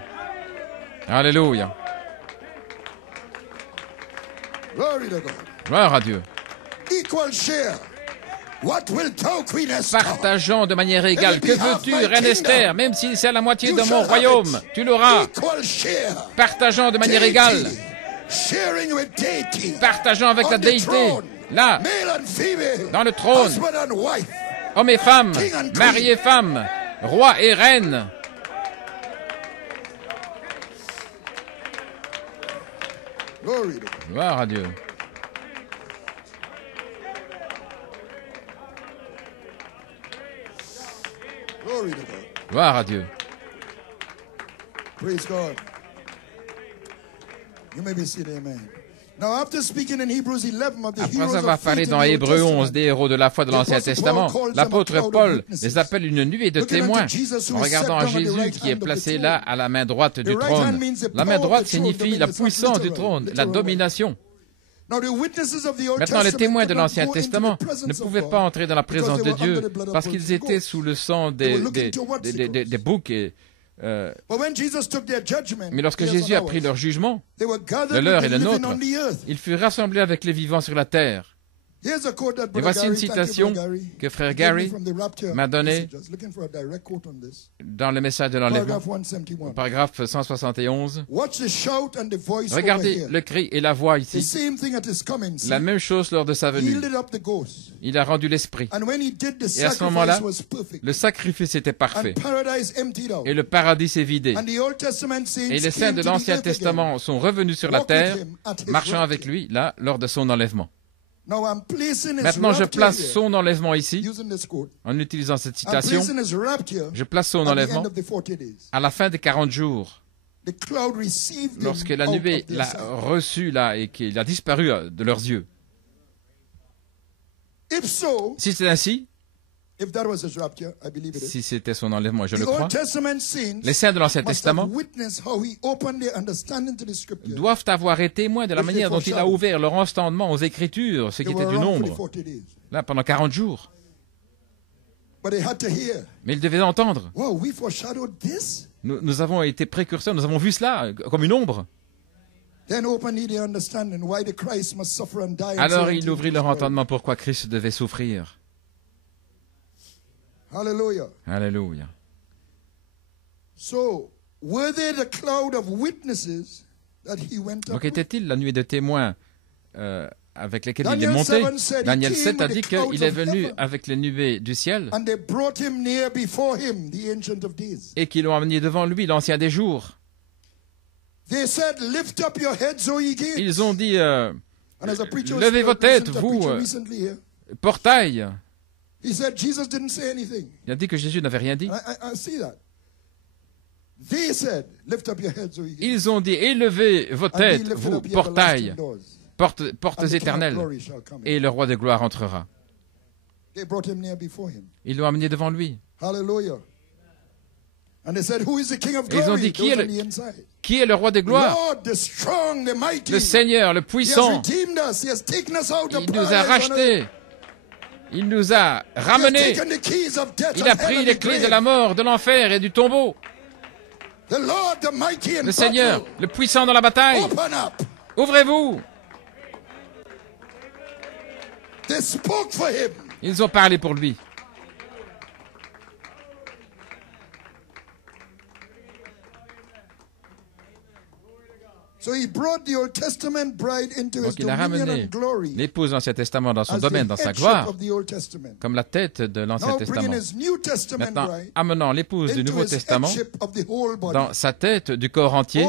Alléluia. Gloire à Dieu. Partageons de manière égale. Que veux-tu, reine Esther? Même si c'est à la moitié de mon royaume, tu l'auras. Partageons de manière égale. Partageons avec la déité, là, dans le trône, hommes et femmes, mari et femme, roi et reine. Gloire à Dieu. Gloire à Dieu. Praise God. You may be seated, amen. Now, after speaking in Hebrews 11 of the Après avoir parlé dans Hébreux 11 des héros de la foi de l'Ancien Testament, l'apôtre Paul les appelle une nuée de témoins en regardant à Jésus qui est placé là à la main droite du trône. La main droite signifie la puissance du trône, la domination. Maintenant, les témoins de l'Ancien Testament ne pouvaient pas entrer dans la présence de Dieu parce qu'ils étaient sous le sang des boucs. Mais lorsque Jésus a pris leur jugement, le leur et le nôtre, ils furent rassemblés avec les vivants sur la terre. Et voici une citation que frère Gary m'a donnée dans le message de l'enlèvement, paragraphe 171. Regardez le cri et la voix ici. La même chose lors de sa venue. Il a rendu l'esprit. Et à ce moment-là, le sacrifice était parfait. Et le paradis s'est vidé. Et les saints de l'Ancien Testament sont revenus sur la terre, marchant avec lui, là, lors de son enlèvement. Maintenant, je place son enlèvement ici, en utilisant cette citation. Je place son enlèvement à la fin des 40 jours, lorsque la nuée l'a reçu là et qu'il a disparu de leurs yeux. Si c'est ainsi, si c'était son enlèvement, je le crois, les saints de l'Ancien Testament doivent avoir été témoins de la manière dont il a ouvert leur entendement aux Écritures, ce qui était du nombre, là, pendant 40 jours. Mais ils devaient entendre. Nous avons été précurseurs, nous avons vu cela comme une ombre. Alors il ouvrit leur entendement pourquoi Christ devait souffrir. Hallelujah. Alléluia. Donc était-il la nuée de témoins avec lesquels il est monté? Daniel 7 a dit qu'il est venu avec les nuées du ciel et qu'ils l'ont amené devant lui, l'ancien des jours. Ils ont dit, levez vos têtes, vous, portail. Il a dit que Jésus n'avait rien dit. Ils ont dit, élevez vos têtes, vous, portail, portes éternelles, et le roi de gloire entrera. Ils l'ont amené devant lui. Et ils ont dit, qui est le roi de gloire? Le Seigneur, le puissant. Il nous a rachetés. Il nous a ramenés. Il a pris les clés de la mort, de l'enfer et du tombeau. Le Seigneur, le puissant dans la bataille. Ouvrez-vous. Ils ont parlé pour lui. Donc il a ramené l'épouse de l'Ancien Testament dans son domaine, dans sa gloire, comme la tête de l'Ancien Testament. Maintenant, amenant l'épouse du Nouveau Testament dans sa tête du corps entier,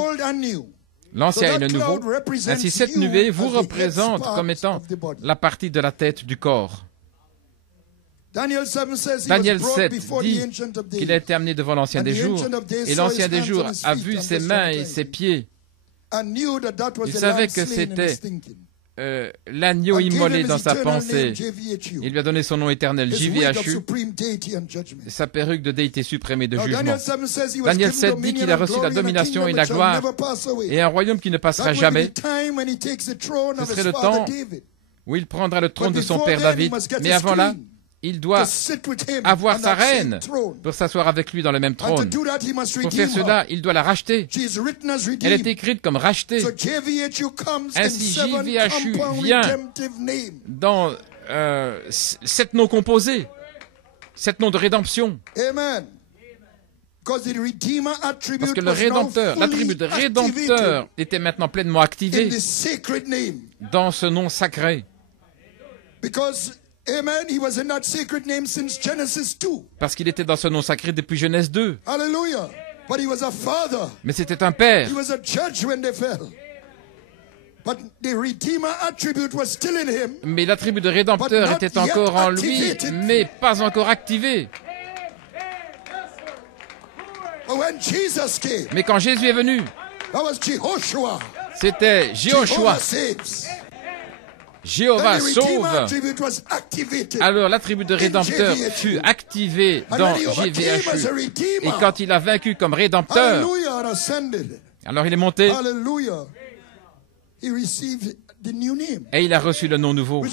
l'Ancien et le Nouveau. Ainsi, cette nuée vous représente comme étant la partie de la tête du corps. Daniel 7 dit qu'il a été amené devant l'Ancien des Jours, et l'Ancien des Jours a vu ses mains et ses pieds. Il savait que c'était l'agneau immolé dans sa pensée. Il lui a donné son nom éternel, JVHU, et sa perruque de déité suprême et de jugement. Daniel 7 dit qu'il a reçu la domination et la gloire, et un royaume qui ne passera jamais. Ce serait le temps où il prendra le trône de son père David, mais avant là, il doit avoir sa reine pour s'asseoir avec lui dans le même trône. Pour faire cela, il doit la racheter. Elle est écrite comme rachetée. Ainsi, JVHU vient dans 7 noms composés, 7 noms de rédemption. Parce que le Rédempteur, l'attribut de Rédempteur était maintenant pleinement activé dans ce nom sacré. Parce qu'il était dans ce nom sacré depuis Genèse 2. Mais c'était un père. Mais l'attribut de Rédempteur était encore en lui, mais pas encore activé. Mais quand Jésus est venu, c'était Jéhoshua. Jéhovah sauve. Alors l'attribut de Rédempteur fut activé dans JVHU. Et quand il a vaincu comme Rédempteur, alors il est monté et il a reçu le nom nouveau,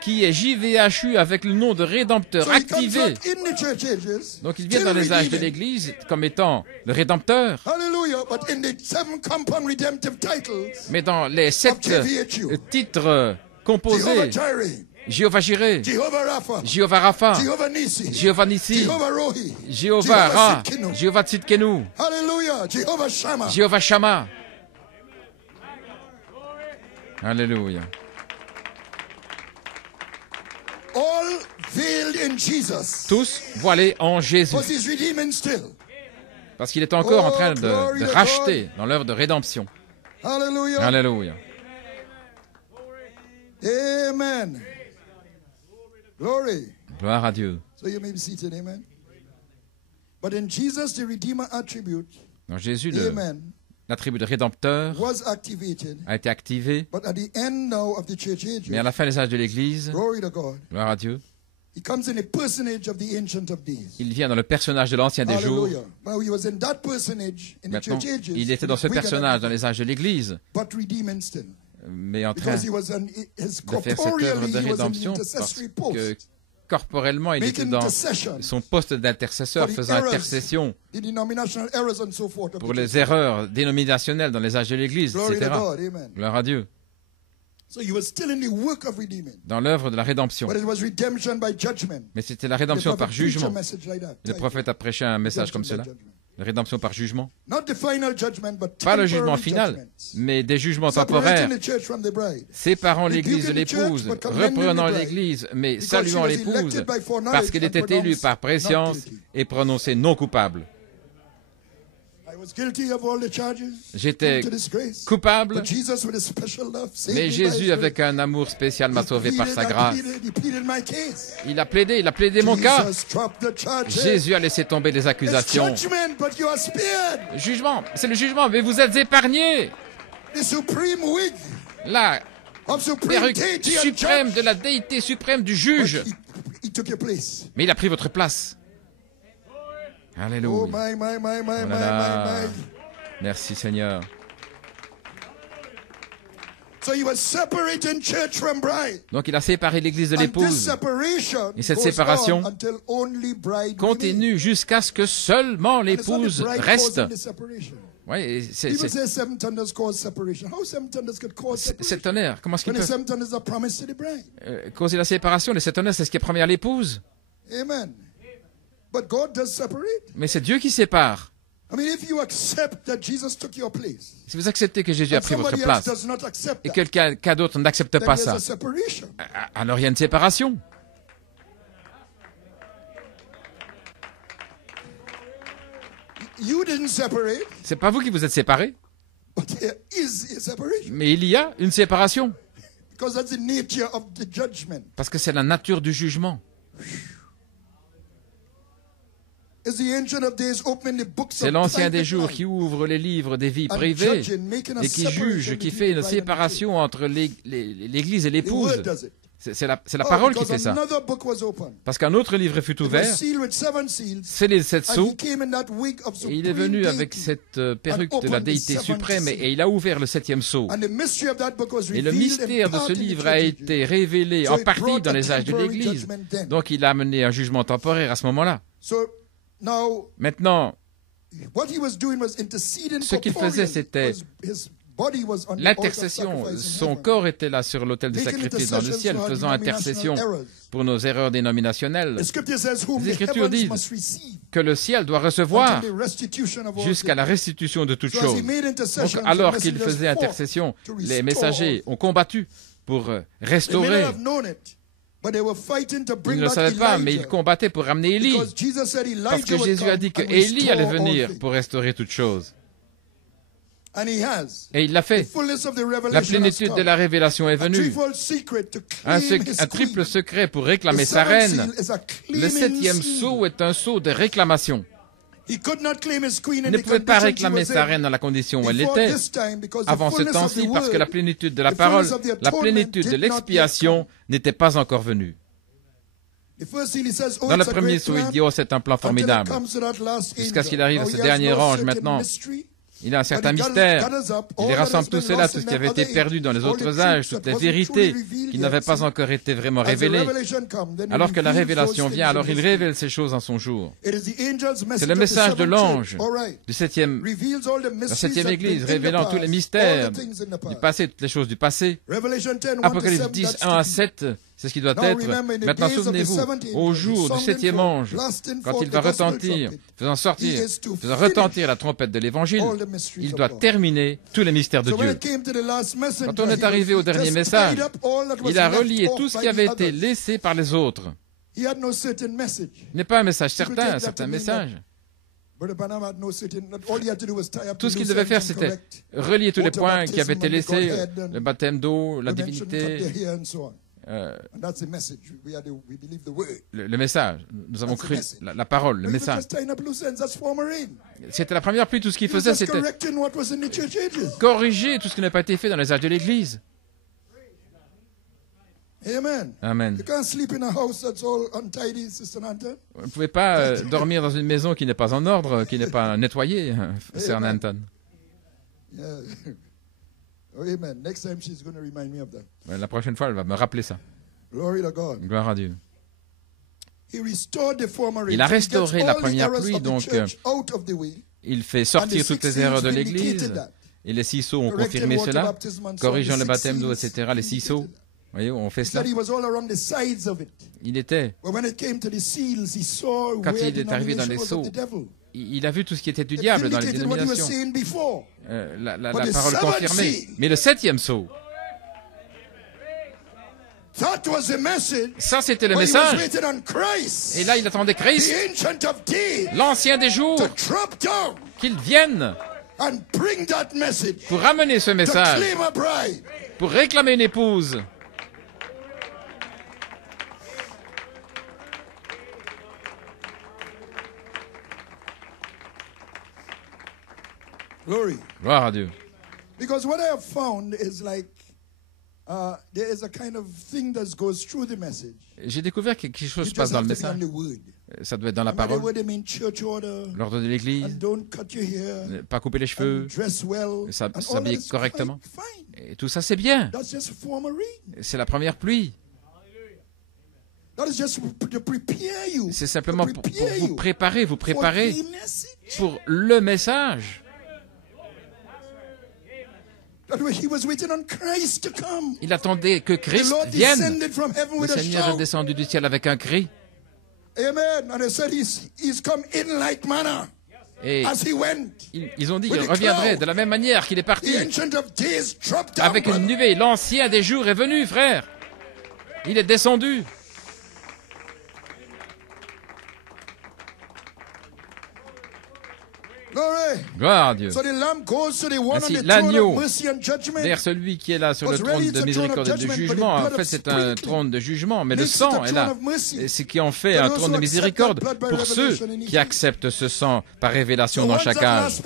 qui est JVHU avec le nom de Rédempteur activé. Donc il vient dans les âges de l'Église comme étant le Rédempteur. Mais dans les 7 titres composés, Jéhovah Jireh, Jéhovah Rapha, Jéhovah Nissi, Jéhovah Ra, Jéhovah Tzidkenu, Jéhovah Shammah. Alléluia. Tous voilés en Jésus. Parce qu'il est encore en train de racheter dans l'œuvre de rédemption. Alléluia. Amen. Glory. Gloire à Dieu. So you may be seated, amen. But in Jesus, the Redeemer attribute, dans Jésus, l'attribut de Rédempteur a été activé. But at the end now of the church ages, mais à la fin des âges de l'Église, gloire à Dieu, he comes in a personage of the Ancient of Days. Il vient dans le personnage de l'Ancien des Jours. Maintenant, il était dans ce personnage dans les âges de l'Église, mais en train de faire cette œuvre de rédemption parce que corporellement, il était dans son poste d'intercesseur, faisant intercession pour les erreurs dénominationnelles dans les âges de l'Église, etc. Gloire à Dieu. Dans l'œuvre de la rédemption. Mais c'était la rédemption par jugement. Le prophète a prêché un message comme cela. La rédemption par jugement. Pas le jugement final, mais des jugements temporaires. Séparant l'Église de l'épouse, reprenant l'Église, mais saluant l'épouse, parce qu'elle était élue par préscience et prononcée non coupable. J'étais coupable, mais Jésus, avec un amour spécial, m'a sauvé par sa grâce. Il a plaidé mon cas. Jésus a laissé tomber les accusations. Jugement, c'est le jugement, mais vous êtes épargnés. La perruque suprême de la déité suprême du juge. Mais il a pris votre place. Alléluia. Oh, my. Merci Seigneur. Donc il a séparé l'Église de l'épouse. Et cette séparation continue jusqu'à ce que seulement l'épouse reste. Oui, c'est tonnerre. Comment est-ce qu'il peut causer la séparation? Les sept tonnerres, c'est ce qui est promis à l'épouse. Amen. Mais c'est Dieu qui sépare. Si vous acceptez que Jésus a pris votre place et quelqu'un d'autre n'accepte pas ça, alors il y a une séparation. C'est pas vous qui vous êtes séparés, mais il y a une séparation. Parce que c'est la nature du jugement. C'est l'ancien des jours qui ouvre les livres des vies privées et qui juge, qui fait une séparation entre l'Église et l'épouse. C'est la parole qui fait ça. Parce qu'un autre livre fut ouvert, scellé de 7 sceaux, et il est venu avec cette perruque de la déité suprême, et il a ouvert le 7e sceau. Et le mystère de ce livre a été révélé en partie dans les âges de l'Église. Donc il a amené un jugement temporaire à ce moment-là. Maintenant, ce qu'il faisait, c'était l'intercession. Son corps était là sur l'autel du sacrifice dans le ciel, faisant intercession pour nos erreurs dénominationnelles. Les Écritures disent que le ciel doit recevoir jusqu'à la restitution de toutes choses. Donc, alors qu'il faisait intercession, les messagers ont combattu pour restaurer. Ils ne le savaient pas, mais ils combattaient pour ramener Élie. Parce que Jésus a dit que Élie allait venir pour restaurer toutes choses. Et il l'a fait. La plénitude de la révélation est venue. Un triple secret pour réclamer sa reine. Le 7e sceau est un sceau de réclamation. Il ne pouvait pas réclamer sa reine dans la condition où elle était avant ce temps-ci, parce que la plénitude de la parole, la plénitude de l'expiation n'était pas encore venue. Dans le premier sceau, il dit « Oh, c'est un plan formidable ». Jusqu'à ce qu'il arrive à ce dernier ange maintenant. Il a un certain mystère. Il les rassemble tout cela, tout ce qui avait été perdu dans les autres âges, toutes les vérités qui n'avaient pas encore été vraiment révélées. Alors que la révélation vient, alors il révèle ces choses en son jour. C'est le message de l'ange du la 7e Église, révélant tous les mystères du passé, toutes les choses du passé. Apocalypse 10, 1 à 7, c'est ce qui doit être. Maintenant, souvenez-vous, au jour du 7e ange, quand il va retentir, faisant retentir la trompette de l'Évangile, il doit terminer tous les mystères de Dieu. Quand on est arrivé au dernier message, il a relié tout ce qui avait été laissé par les autres. Il n'est pas un message certain, un certain message. Tout ce qu'il devait faire, c'était relier tous les points qui avaient été laissés, le baptême d'eau, la divinité, le message. Nous avons cru la parole, le message. C'était la première pluie. Tout ce qu'il faisait, c'était corriger tout ce qui n'a pas été fait dans les âges de l'Église. Amen. Vous ne pouvez pas dormir dans une maison qui n'est pas en ordre, qui n'est pas nettoyée, Sœur Nanton. La prochaine fois, elle va me rappeler ça. Gloire à Dieu. Il a restauré la première pluie, donc il fait sortir toutes les erreurs de l'Église. Et les 6 sceaux ont confirmé cela, corrigeant le baptême d'eau, etc. Les 6 sceaux. Voyez, on fait cela. Il était, quand il est arrivé dans les sceaux, il a vu tout ce qui était du diable dans les dénominations. La parole confirmée. Mais le 7e sceau, ça c'était le message. Et là, il attendait Christ, l'ancien des jours, qu'il vienne pour ramener ce message, pour réclamer une épouse. Gloire à Dieu. Because what I have found is like there is a kind of thing that goes through the message. J'ai découvert que quelque chose se passe dans le message. Ça doit être dans la parole. L'ordre de l'Église, ne pas couper les cheveux, s'habiller correctement. Et tout ça, c'est bien. C'est la première pluie. C'est simplement pour vous préparer pour le message. Il attendait que Christ vienne. Le Seigneur est descendu du ciel avec un cri. Et ils ont dit qu'il reviendrait de la même manière qu'il est parti. Avec une nuée, l'ancien des jours est venu, frère. Il est descendu. Gloire à Dieu. Ainsi, l'agneau vers celui qui est là sur le trône de miséricorde et de jugement. En fait, c'est un trône de jugement, mais le sang est là. Et ce qui en fait un trône de miséricorde pour ceux qui acceptent ce sang par révélation dans chaque âge.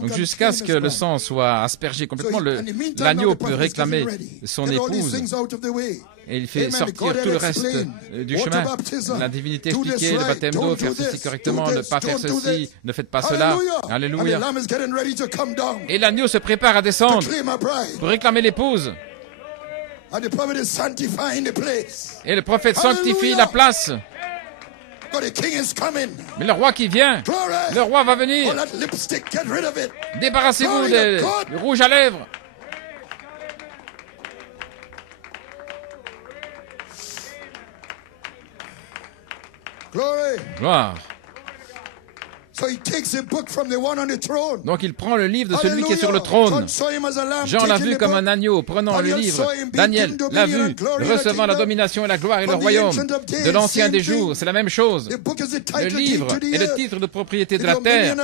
Donc, jusqu'à ce que le sang soit aspergé complètement, l'agneau peut réclamer son épouse. Et il fait sortir tout le reste du chemin. La divinité expliquée, le baptême d'eau, faire ceci correctement, ne pas faire ceci, ne faites pas cela. Alléluia. Et l'agneau se prépare à descendre pour réclamer l'épouse. Et le prophète sanctifie la place. Mais le roi qui vient, le roi va venir. Débarrassez-vous du rouge à lèvres. Gloire. Donc il prend le livre de celui qui est sur le trône. Jean l'a vu comme un agneau, prenant le livre. Daniel l'a vu, recevant la domination et la gloire et le royaume de l'ancien des jours. C'est la même chose. Le livre est le titre de propriété de la terre.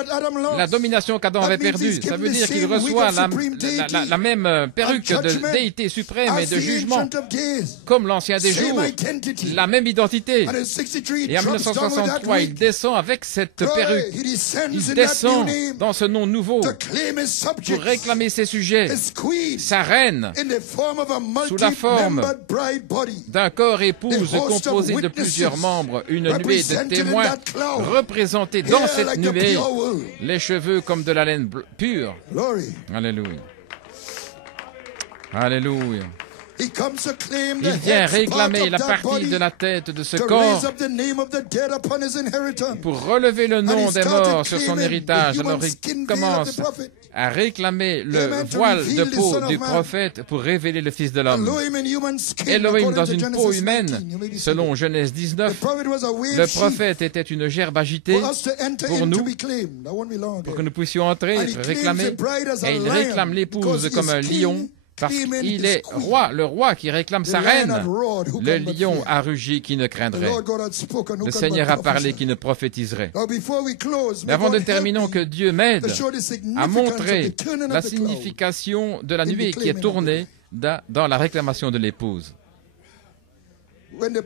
La domination qu'Adam avait perdue. Ça veut dire qu'il reçoit la même perruque de déité suprême et de jugement, comme l'ancien des jours. La même identité. Et en 1963, il descend avec cette perruque. Il descend dans ce nom nouveau pour réclamer ses sujets, sa reine, sous la forme d'un corps épouse composé de plusieurs membres, une nuée de témoins représentés dans cette nuée, les cheveux comme de la laine pure. Alléluia. Alléluia. Il vient réclamer la partie de la tête de ce corps pour relever le nom des morts sur son héritage. Alors il commence à réclamer le voile de peau du prophète pour révéler le Fils de l'homme. Elohim dans une peau humaine, selon Genèse 19, le prophète était une gerbe agitée pour nous, pour que nous puissions entrer, être réclamés. Et il réclame l'épouse comme un lion, parce qu'il est roi, le roi qui réclame sa reine. Le lion a rugi qui ne craindrait. Le Seigneur a parlé qui ne prophétiserait. Mais avant de terminer, que Dieu m'aide à montrer la signification de la nuée qui est tournée dans la réclamation de l'épouse. Quand le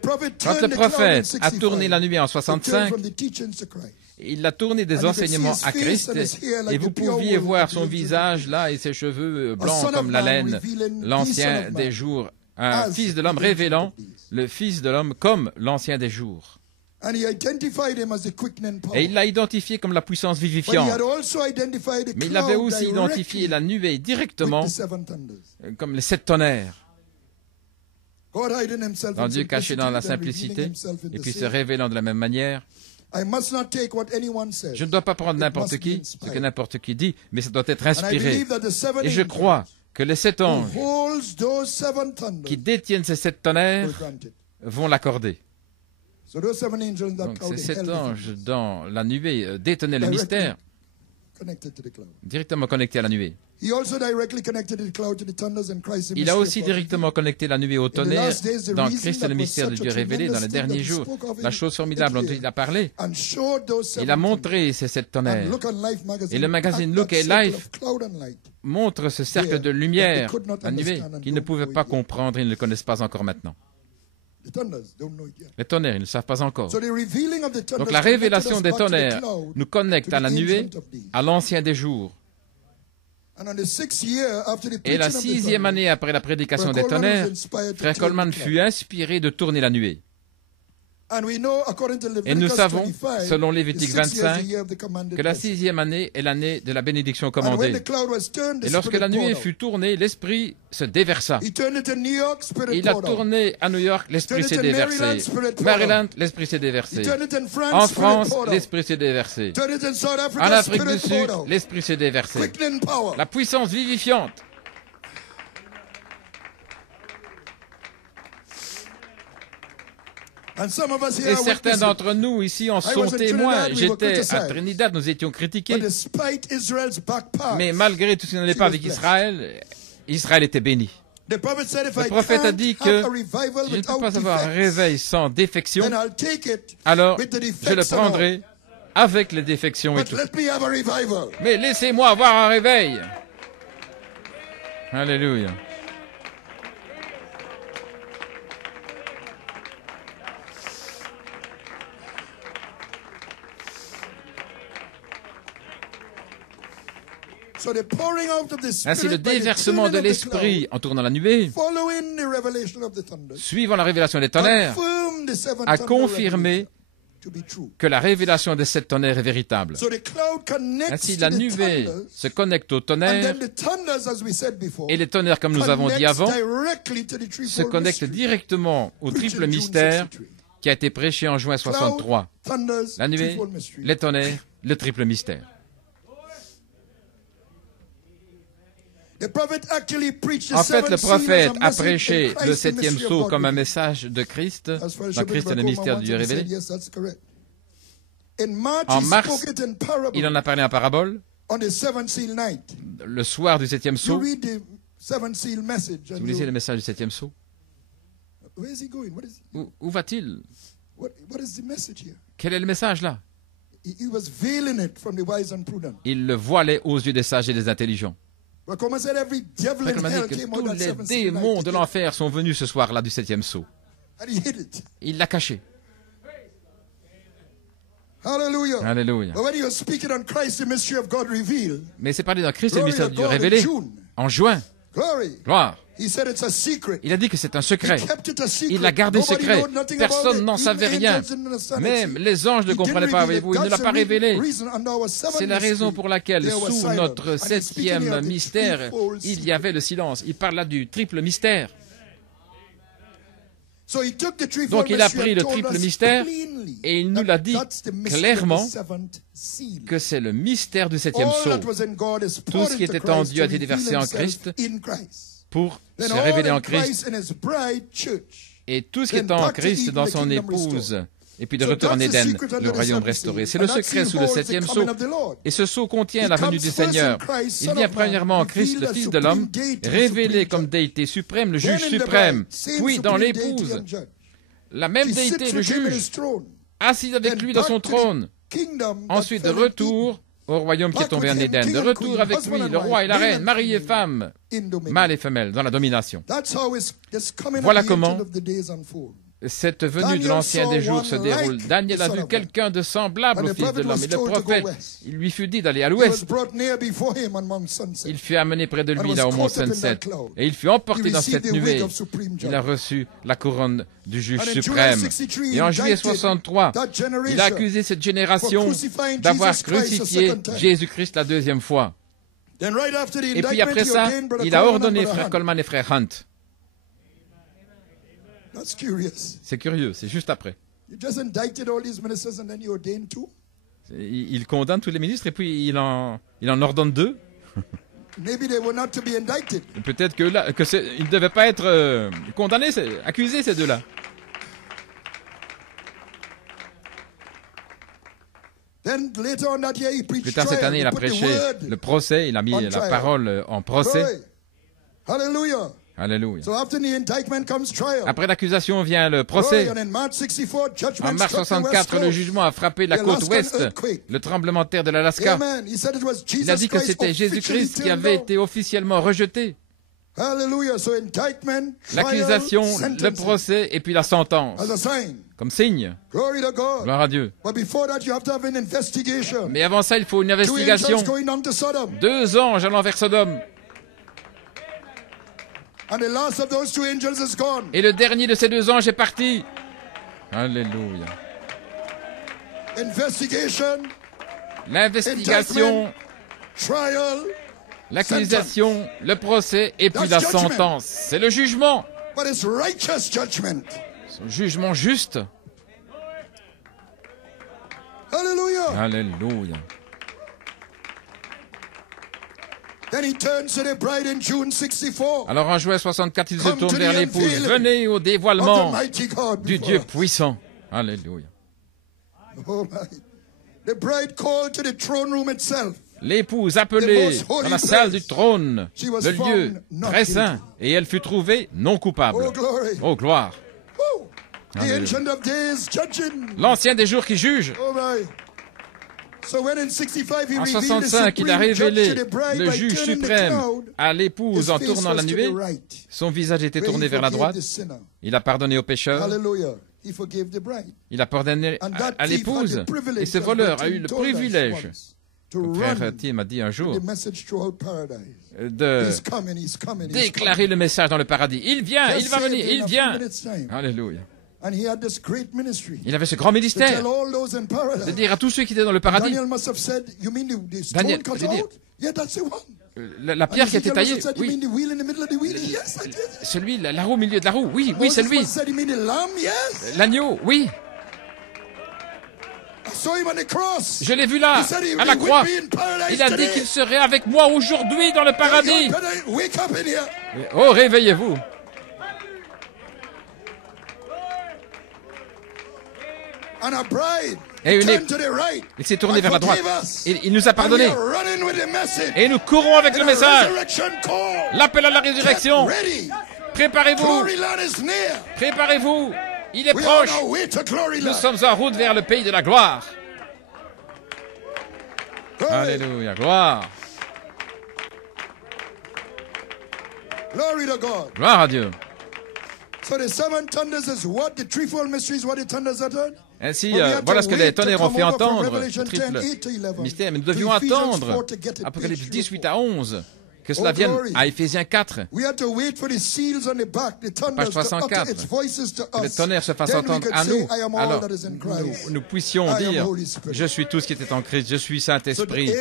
prophète a tourné la nuée en 65, il a tourné des enseignements à Christ et vous pouviez voir son visage là et ses cheveux blancs comme la laine, l'ancien des jours, un fils de l'homme révélant le fils de l'homme comme l'ancien des jours. Et il l'a identifié comme la puissance vivifiante. Mais il avait aussi identifié la nuée directement comme les 7 tonnerres. Dans Dieu caché dans la simplicité et puis se révélant de la même manière. Je ne dois pas prendre n'importe qui, ce que n'importe qui dit, mais ça doit être inspiré. Et je crois que les 7 anges qui détiennent ces 7 tonnerres vont l'accorder. Donc ces 7 anges dans la nuée détenaient le mystère, directement connectés à la nuée. Il a aussi directement connecté la nuée au tonnerre dans Christ et le mystère de Dieu révélé dans les derniers jours. La chose formidable dont il a parlé, il a montré ces 7 tonnerres. Et le magazine Look et Life montre ce cercle de lumière, la nuée, qu'ils ne pouvaient pas comprendre et ne le connaissent pas encore maintenant. Les tonnerres, ils ne le savent pas encore. Donc la révélation des tonnerres nous connecte à la nuée, à l'ancien des jours. Et la 6e année après la prédication des tonnerres, Frère Coleman fut inspiré de tourner la nuée. Et nous savons, selon Lévitique 25, que la 6e année est l'année de la bénédiction commandée. Et lorsque la nuée fut tournée, l'Esprit se déversa. Il a tourné à New York, l'Esprit s'est déversé. Maryland, l'Esprit s'est déversé. En France, l'Esprit s'est déversé. En Afrique du Sud, l'Esprit s'est déversé. La puissance vivifiante. Et certains d'entre nous ici en sont témoins. J'étais à Trinidad, nous étions critiqués. Mais malgré tout ce qui n'allait pas avec Israël, Israël était béni. Le prophète a dit que je ne peux pas avoir un réveil sans défection, alors je le prendrai avec les défections et tout. Mais laissez-moi avoir un réveil. Alléluia. Ainsi, le déversement de l'Esprit entourant la nuée, suivant la révélation des tonnerres, a confirmé que la révélation des 7 tonnerres est véritable. Ainsi, la nuée se connecte aux tonnerres, et les tonnerres, comme nous avons dit avant, se connectent directement au triple mystère qui a été prêché en juin 63. La nuée, les tonnerres, le triple mystère. En fait, le prophète a prêché le 7e sceau comme un message de Christ, dans Christ et le mystère de Dieu révélé. En mars, il en a parlé en parabole. Le soir du 7e sceau, si vous lisez le message du 7e sceau, où va-t-il? Quel est le message là? Il le voilait aux yeux des sages et des intelligents. Comme on a dit que tous les démons de l'enfer sont venus ce soir-là du 7e sceau. Il l'a caché. Alléluia. Mais c'est parlé dans Christ et le mystère de Dieu révélé en juin. Gloire. Il a dit que c'est un secret. Il l'a gardé secret. Personne n'en savait rien. Même les anges ne comprenaient pas avec vous. Il ne l'a pas révélé. C'est la raison pour laquelle, sous notre 7e mystère, il y avait le silence. Il parle là du triple mystère. Donc il a pris le triple mystère et il nous l'a dit clairement que c'est le mystère du 7e sceau. Tout ce qui était en Dieu a été déversé en Christ pour se révéler en Christ, et tout ce qui est en Christ dans son épouse, et puis de retour en Éden, le royaume restauré. C'est le secret sous le 7e sceau. Et ce sceau contient la venue du Seigneur. Il vient premièrement en Christ, le Fils de l'homme, révélé comme déité suprême, le juge suprême, puis dans l'épouse, la même déité, le juge, assis avec lui dans son trône. Ensuite, de retour au royaume qui est tombé en Éden, de retour avec lui, le roi et la reine, mari et femme, mâle et femelle, dans la domination. Voilà comment cette venue de l'ancien des jours se déroule. Daniel a vu quelqu'un de semblable au Fils de l'homme. Et le prophète, il lui fut dit d'aller à l'ouest. Il fut amené près de lui là au mont Sunset. Et il fut emporté dans cette nuée. Il a reçu la couronne du juge suprême. Et en juillet 63, il a accusé cette génération d'avoir crucifié Jésus-Christ la 2e fois. Et puis après ça, il a ordonné frère Coleman et frère Hunt. C'est curieux, c'est juste après. Il condamne tous les ministres et puis il en ordonne 2. Peut-être que là, ils ne devaient pas être condamnés, accusés ces 2-là. Plus tard cette année, il a prêché le procès, il a mis la parole en procès. Alléluia. Après l'accusation vient le procès. En mars 64, le jugement a frappé la côte ouest, le tremblement de terre de l'Alaska. Il a dit que c'était Jésus-Christ qui avait été officiellement rejeté. L'accusation, le procès et puis la sentence. Comme signe. Gloire à Dieu. Mais avant ça, il faut une investigation. 2 anges allant vers Sodome. Et le dernier de ces 2 anges est parti. Alléluia. L'investigation, l'accusation, le procès et puis la sentence. C'est le jugement. C'est un jugement juste. Alléluia. Alors en juin 64, il se tourne vers l'épouse. Venez au dévoilement du Dieu puissant. Alléluia. Oh my. The bride called to the throne room itself. L'épouse appelée dans la salle du trône, le lieu très saint, et elle fut trouvée non coupable. Oh, gloire. L'Ancien des jours qui juge. En 65, il a révélé le juge suprême à l'épouse en tournant la nuée. Son visage était tourné vers la droite. Il a pardonné aux pécheurs. Il a pardonné à l'épouse. Et ce voleur a eu le privilège, comme frère Tim a dit un jour, de déclarer le message dans le paradis. Il vient, il va venir, il vient. Alléluia. Il avait ce grand ministère de dire à tous ceux qui étaient dans le paradis. Daniel, la pierre qui a été taillée, oui. Celui, la roue au milieu de la roue, oui, oui, c'est lui. L'agneau, oui. Je l'ai vu là, à la croix. Il a dit qu'il serait avec moi aujourd'hui dans le paradis. Oh, réveillez-vous. Et il s'est tourné vers la droite. Il nous a pardonné. Et nous courons avec le message. L'appel à la résurrection. Préparez-vous. Préparez-vous. Il est proche. Nous sommes en route vers le pays de la gloire. Alléluia. Gloire. Gloire à Dieu. Ainsi, voilà ce que les tonnerres ont fait entendre, triple mystère. Mais nous devions attendre, Apocalypse 18 à 11, que cela vienne à Éphésiens 4, page 304, que les tonnerres se fassent entendre à nous. Alors, nous puissions dire, je suis tout ce qui était en Christ, je suis Saint-Esprit.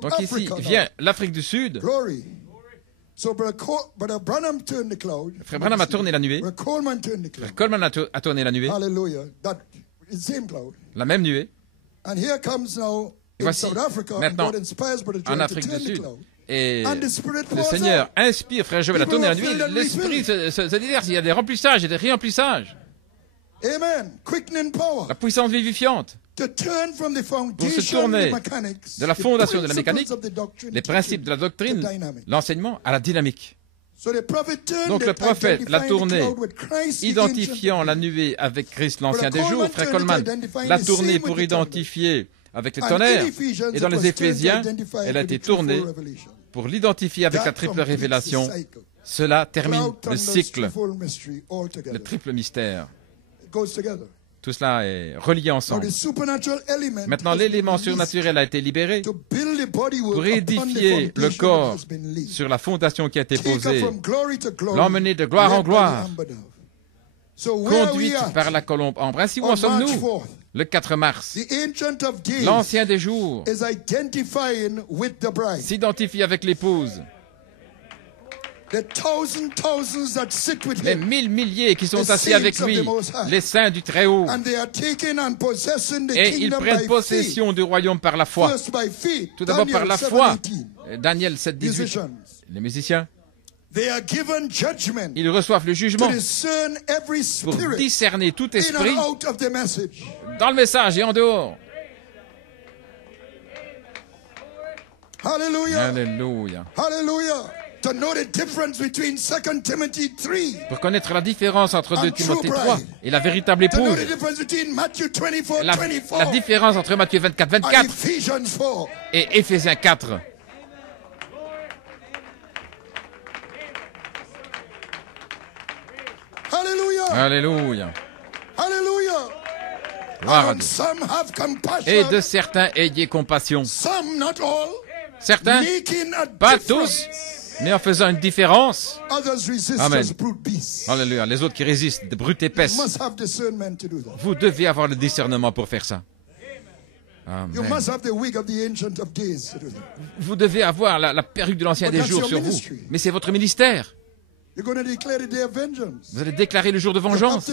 Donc ici vient l'Afrique du Sud. Frère Branham a tourné la nuée. Frère Coleman a tourné la nuée. La même nuée. Et voici maintenant en Afrique du Sud. Et le Seigneur inspire Frère Joël à tourner la nuée. L'esprit se déverse. Il y a des remplissages et des réemplissages. La puissance vivifiante. Pour se tourner de la fondation de la mécanique, les principes de la doctrine, l'enseignement à la dynamique. Donc le prophète l'a tourné, identifiant la nuée avec Christ, l'ancien des jours. Frère Coleman l'a tourné pour identifier avec les tonnerres. Et dans les Éphésiens, elle a été tournée pour l'identifier avec la triple révélation. Cela termine le cycle, le triple mystère. Tout cela est relié ensemble. Maintenant, l'élément surnaturel a été libéré pour édifier le corps sur la fondation qui a été posée, l'emmener de gloire en gloire, conduite par la colombe ambre. Ainsi, où en sommes-nous? Le 4 mars, l'Ancien des jours s'identifie avec l'épouse. Les milliers qui sont assis avec lui, les saints du Très-Haut, et ils prennent possession du royaume par la foi. Tout d'abord par la foi. Daniel 7, 18. Les musiciens, ils reçoivent le jugement pour discerner tout esprit dans le message et en dehors. Alléluia. Alléluia. Pour connaître la différence entre 2 Timothée 3 et la véritable épouse. La différence entre Matthieu 24, 24 et Éphésiens 4. Alléluia. Gloire à Dieu. Et de certains, ayez compassion. Certains, pas tous, mais en faisant une différence. Amen. Alléluia. Les autres qui résistent, de brutes épaisses. Vous devez avoir le discernement pour faire ça. Amen. Vous devez avoir la perruque de l'ancien des jours sur vous. Mais c'est votre ministère. Vous allez déclarer le jour de vengeance.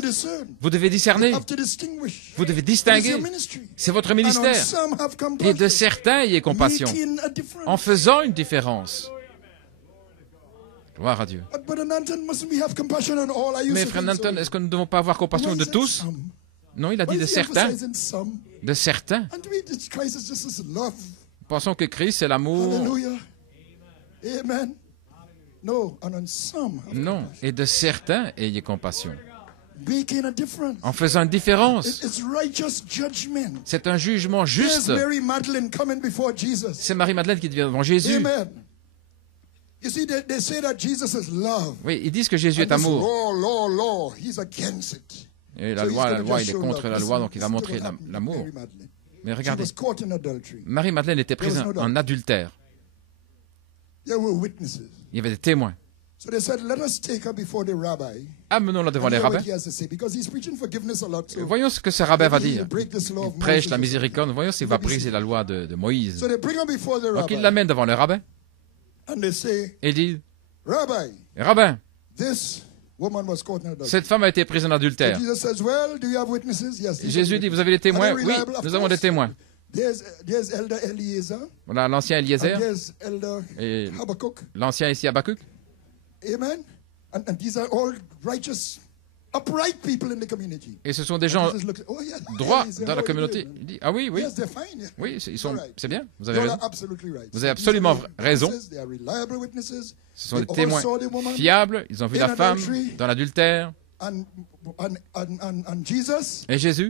Vous devez discerner. Vous devez distinguer. C'est votre ministère. Et de certains, ayez compassion. En faisant une différence. Gloire à Dieu. Mais frère Nanton, est-ce que nous ne devons pas avoir compassion de tous? Non, il a dit de certains. De certains. Pensons que Christ, c'est l'amour. Non, et de certains, ayez compassion. En faisant une différence. C'est un jugement juste. C'est Marie-Madeleine qui devient devant Jésus. Oui, ils disent que Jésus est amour. Et la loi, il est contre la loi, donc il va montrer l'amour. Mais regardez, Marie-Madeleine était prise en adultère. Il y avait des témoins. Amenons-la devant les rabbins. Voyons ce que ce rabbin va dire. Il prêche la miséricorde. Voyons s'il va briser la loi de Moïse. Donc il l'amène devant le rabbin. Et dit, rabbin, cette femme a été prise en adultère. Jésus dit, vous avez des témoins? Oui, nous avons des témoins. Voilà l'ancien Eliezer et l'ancien ici Habakkuk. Et ce sont des gens droits dans la communauté. Il dit, ah oui, oui, oui, c'est bien, vous avez raison. Vous avez absolument raison. Ce sont des témoins fiables, ils ont vu la femme dans l'adultère. Et Jésus,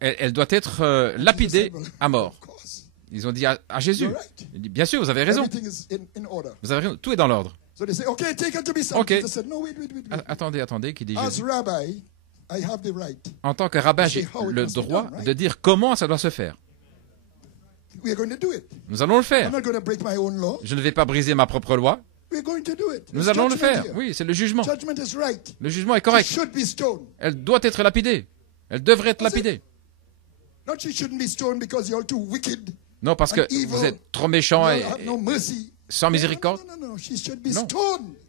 elle doit être lapidée à mort. Ils ont dit à Jésus, il dit, bien sûr, vous avez raison. Vous avez raison, tout est dans l'ordre. Ok. Attendez, qui dit Jésus. En tant que rabbin, j'ai le droit de dire comment ça doit se faire. Nous allons le faire. Je ne vais pas briser ma propre loi. Nous allons le faire. Oui, c'est le jugement. Le jugement est correct. Elle doit être lapidée. Elle devrait être lapidée. Non, parce que vous êtes trop méchant et sans miséricorde. Non.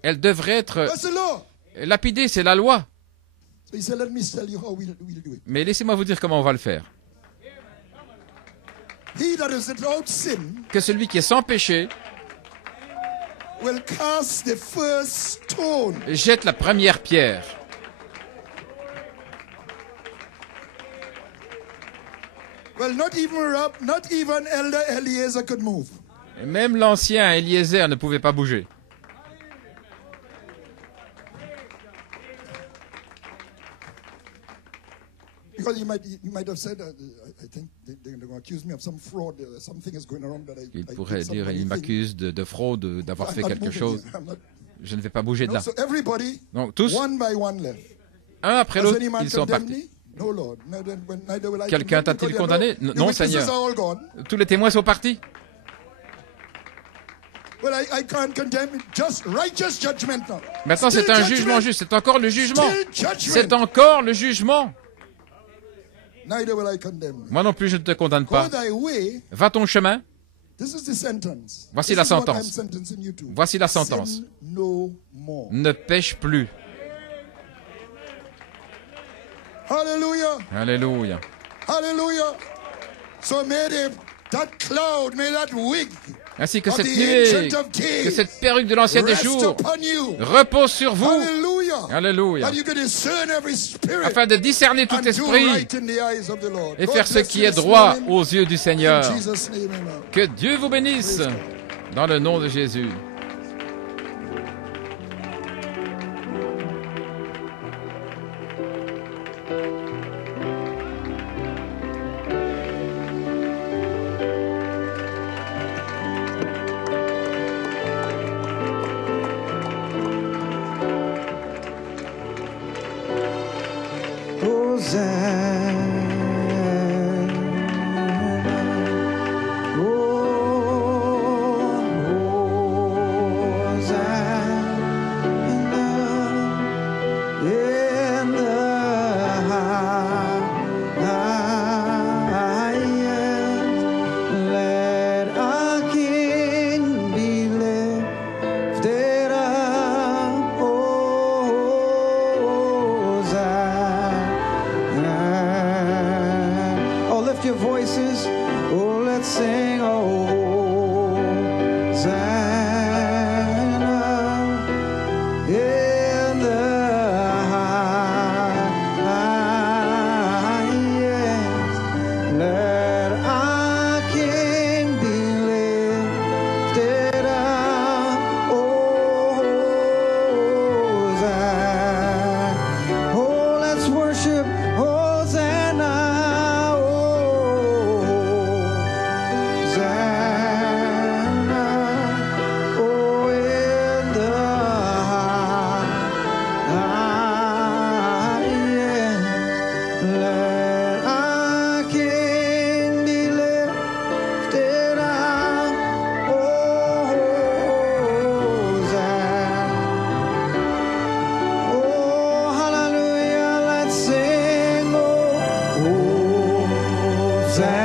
Elle devrait être lapidée, c'est la loi. Mais laissez-moi vous dire comment on va le faire. Que celui qui est sans péché jette la première pierre. Et même l'ancien Eliezer ne pouvait pas bouger. Il pourrait dire, il m'accuse de fraude, d'avoir fait quelque chose. Je ne vais pas bouger de là. Donc tous, un après l'autre, ils sont partis. Quelqu'un t'a-t-il condamné? Non, Seigneur. Tous les témoins sont partis. Maintenant, c'est un jugement juste. C'est encore le jugement. C'est encore le jugement. Moi non plus, je ne te condamne pas. Va ton chemin. Voici la sentence. Voici la sentence. Ne pêche plus. Alléluia. Alléluia. Alléluia. So may that cloud, may that wig ainsi que cette nuée, que cette perruque de l'ancien des jours repose sur vous. Alléluia. Afin de discerner tout esprit et faire ce qui est droit aux yeux du Seigneur. Que Dieu vous bénisse dans le nom de Jésus. sound.